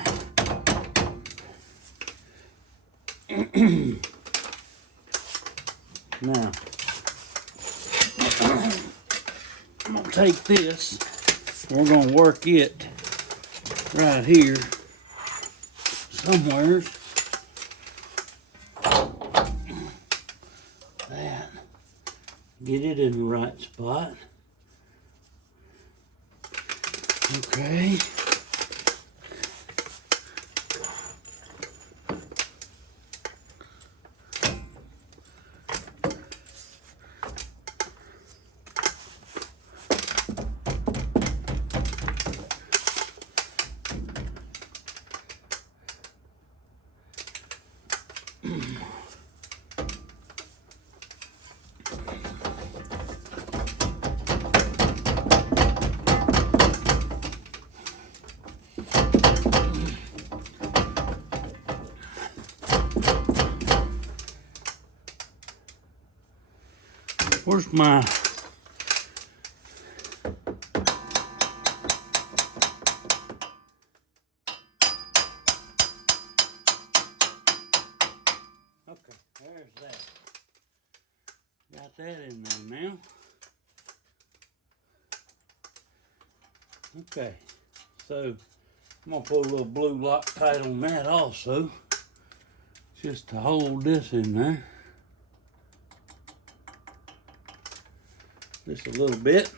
Now, I'm going to take this, and we're going to work it right here somewhere. That. Get it in the right spot. Okay. Where's my... Okay, there's that. Got that in there now. Okay, so I'm gonna put a little blue Loctite on that also, just to hold this in there. Just a little bit.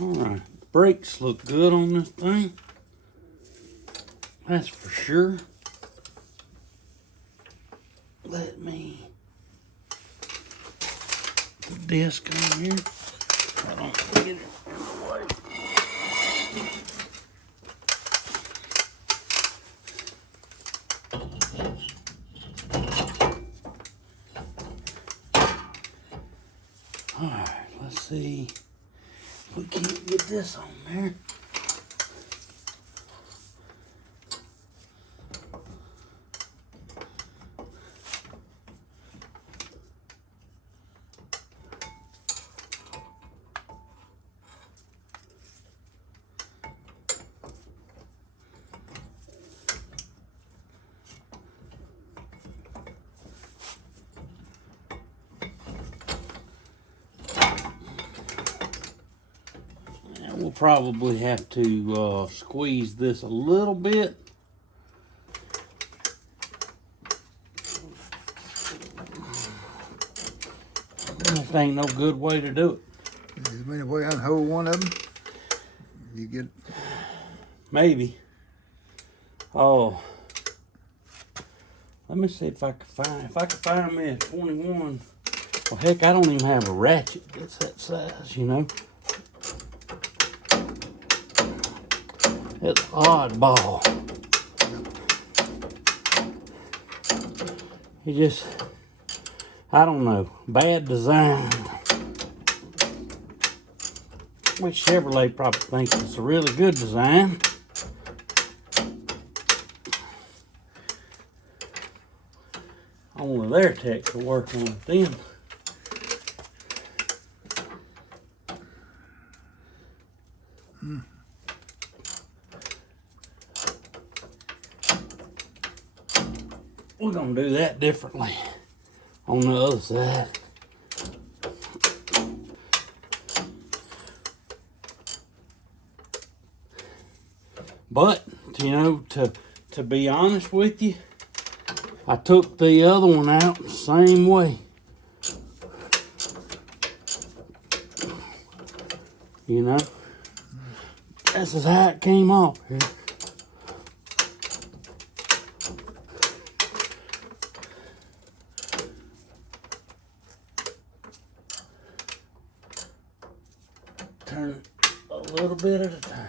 Alright, brakes look good on this thing. That's for sure. Let me put the disc on here. I don't get it in the way. Alright, let's see if we can't get this on there. We'll probably have to squeeze this a little bit. This ain't no good way to do it. Is there any way I can hold one of them? You get Maybe. Oh, let me see if I can find me a 21. Well, heck, I don't even have a ratchet that's that size, you know. It's oddball. You just, I don't know, bad design. Which Chevrolet probably thinks it's a really good design. Only their techs will work on it then. We're gonna do that differently on the other side. But, you know, to be honest with you, I took the other one out the same way. You know, this is how it came off here. Turn it a little bit at a time.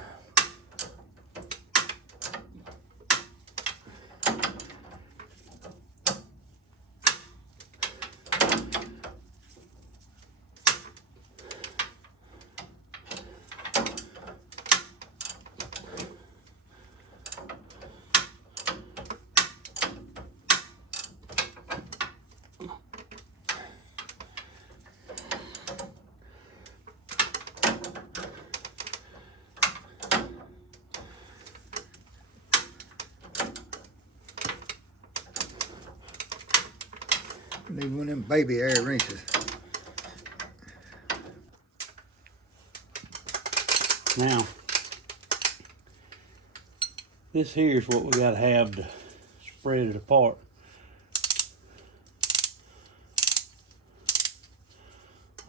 need one of them baby air wrenches. Now, this here is what we got to have to spread it apart.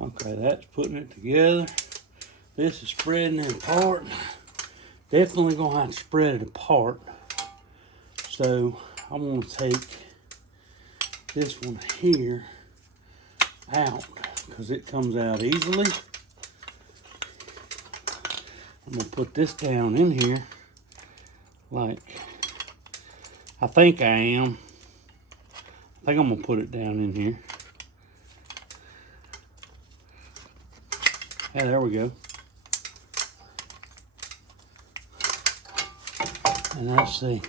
Okay, that's putting it together. This is spreading it apart. Definitely gonna have to spread it apart. So I'm gonna take this one here out because it comes out easily. I'm gonna put this down in here like I think I am. I think I'm gonna put it down in here. Yeah, there we go. And let's see.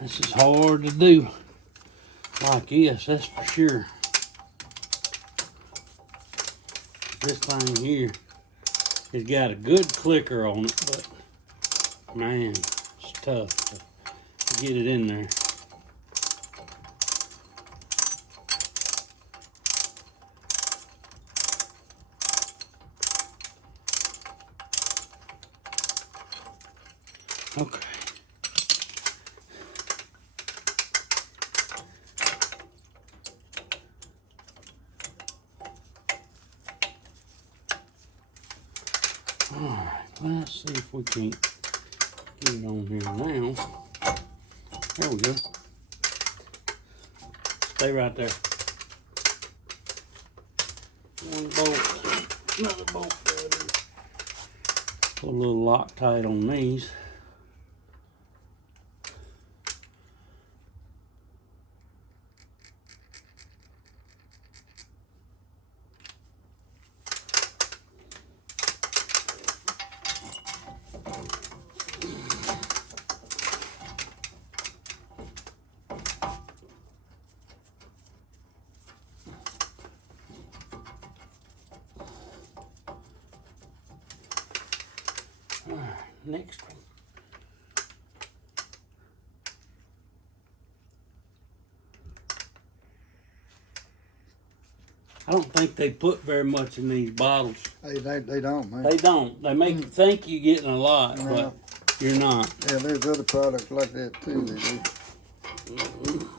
This is hard to do like this, that's for sure. This thing here has got a good clicker on it, but man, it's tough to get it in there. Okay. Alright, let's see if we can't get it on here now. There we go. Stay right there. One bolt, another bolt right here. Put a little Loctite on these. Next one. I don't think they put very much in these bottles. Hey, they don't, man. They don't. They make you think you're getting a lot, No. but you're not. Yeah, there's other products like that too. They do.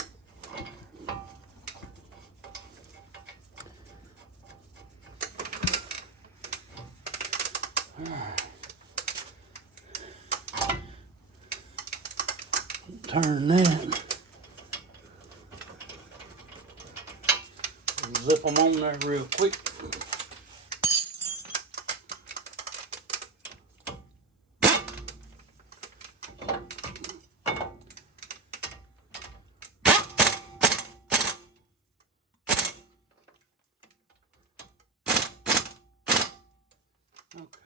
Turn that. Zip them on there real quick. Okay.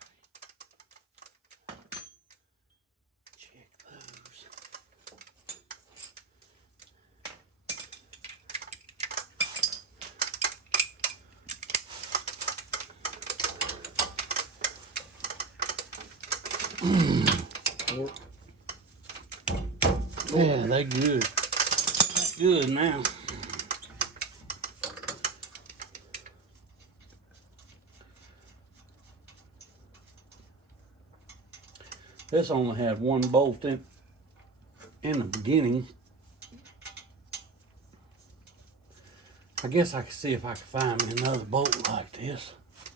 Check those. Yeah, they good. Good now. This only had one bolt in the beginning. I guess I can see if I can find me another bolt like this.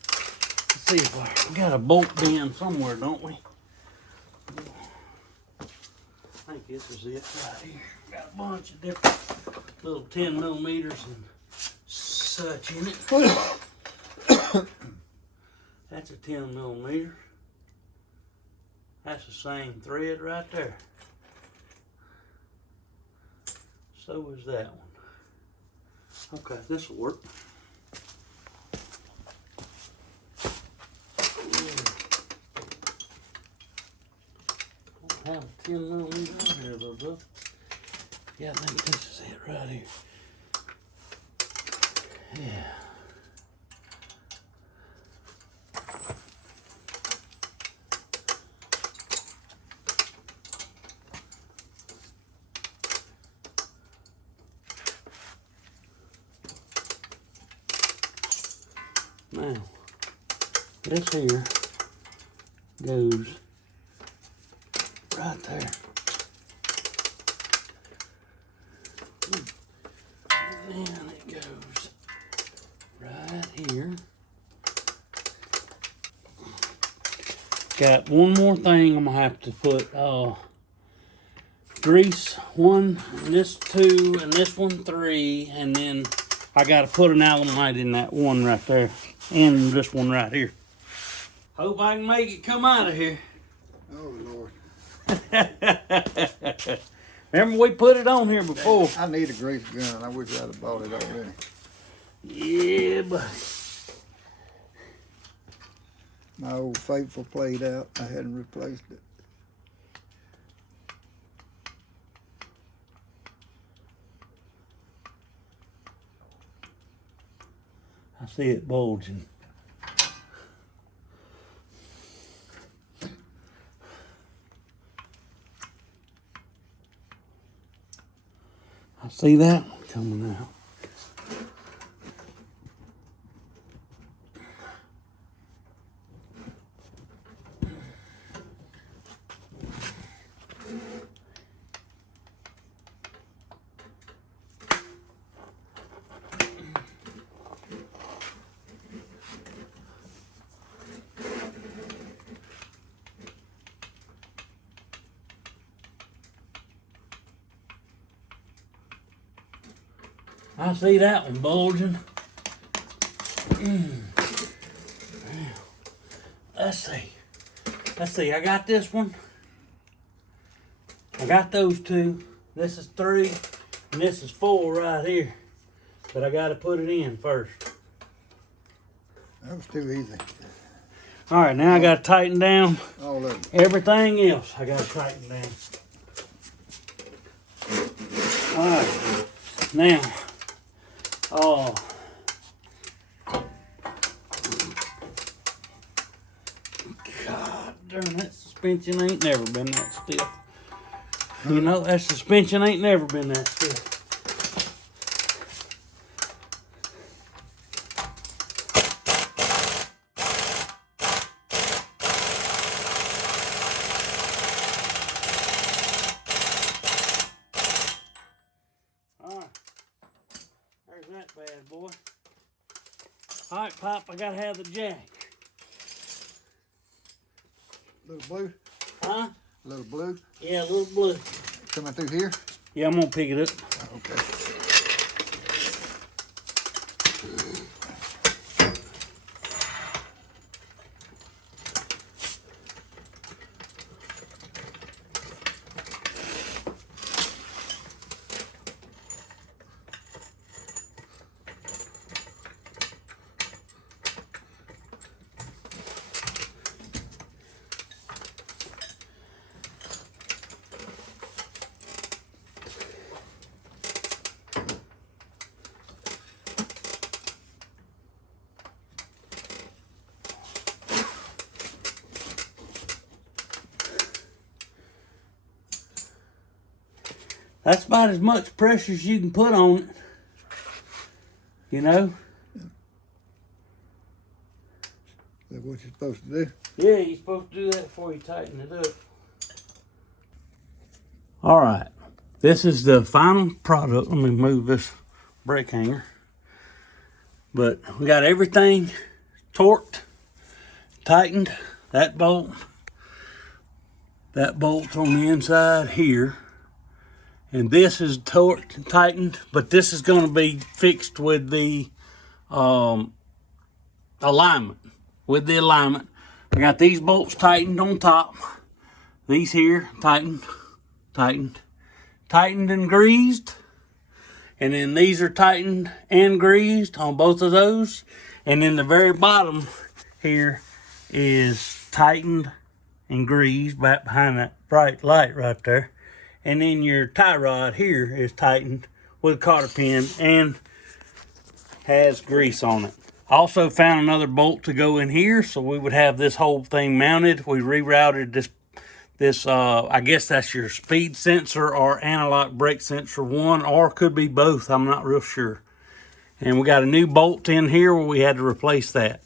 Let's see if we got a bolt bin somewhere, don't we? I think this is it right here. Got a bunch of different little 10 millimeters and such in it. That's a 10 millimeter. That's the same thread right there. So is that one. Okay, this will work. Don't have a 10 millimeter on here though, bro. Yeah, I think this is it right here. Yeah. Now, this here goes right there. And then it goes right here. Got one more thing I'm gonna have to put grease, one, and this 2, and this one 3, and then I gotta put an alumite in that one right there, and this one right here. Hope I can make it come out of here. Oh Lord. Remember we put it on here before. I need a grease gun. I wish I'd have bought it already. Yeah, but My old faithful played out. I hadn't replaced it. I see it bulging. I see that one coming out. I see that one bulging. Let's see, I got this one. I got those two. This is 3, and this is 4 right here. But I gotta put it in first. That was too easy. All right, now I gotta tighten down All of them. everything else. I gotta tighten down. All right, now, God darn, that suspension ain't never been that stiff. You know, that suspension ain't never been that stiff. There's that bad boy. All right, Pop, I gotta have the jack. Little blue? Huh? Little blue? Yeah, a little blue. Coming through here? Yeah, I'm gonna pick it up. Okay. That's about as much pressure as you can put on it. You know? That's what you're supposed to do. Yeah, you're supposed to do that before you tighten it up. All right, this is the final product. Let me move this brake hanger. But we got everything torqued, tightened. That bolt's on the inside here. And this is torqued and tightened, but this is going to be fixed with the alignment. With the alignment, I got these bolts tightened on top. These here tightened and greased. And then these are tightened and greased on both of those. And then the very bottom here is tightened and greased back behind that bright light right there. And then your tie rod here is tightened with a cotter pin and has grease on it. Also found another bolt to go in here so we would have this whole thing mounted. We rerouted this I guess that's your speed sensor or analog brake sensor one, or could be both. I'm not real sure. And we got a new bolt in here where we had to replace that.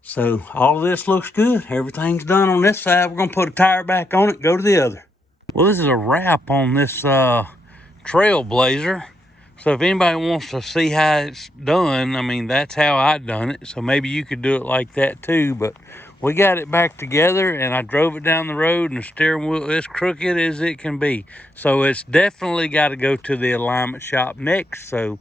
So all of this looks good. Everything's done on this side. We're gonna put a tire back on it, go to the other. Well, this is a wrap on this Trailblazer. So if anybody wants to see how it's done, I mean, that's how I done it. So maybe you could do it like that too. But we got it back together and I drove it down the road and the steering wheel is crooked as it can be. So it's definitely got to go to the alignment shop next. So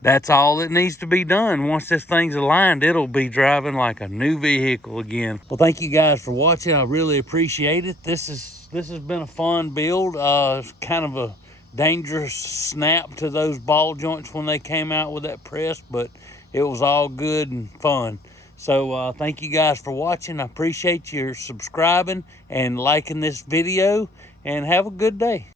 that's all that needs to be done. Once this thing's aligned, it'll be driving like a new vehicle again. Well, thank you guys for watching. I really appreciate it. This has been a fun build. It's kind of a dangerous snap to those ball joints when they came out with that press, but it was all good and fun. So thank you guys for watching. I appreciate your subscribing and liking this video, and have a good day.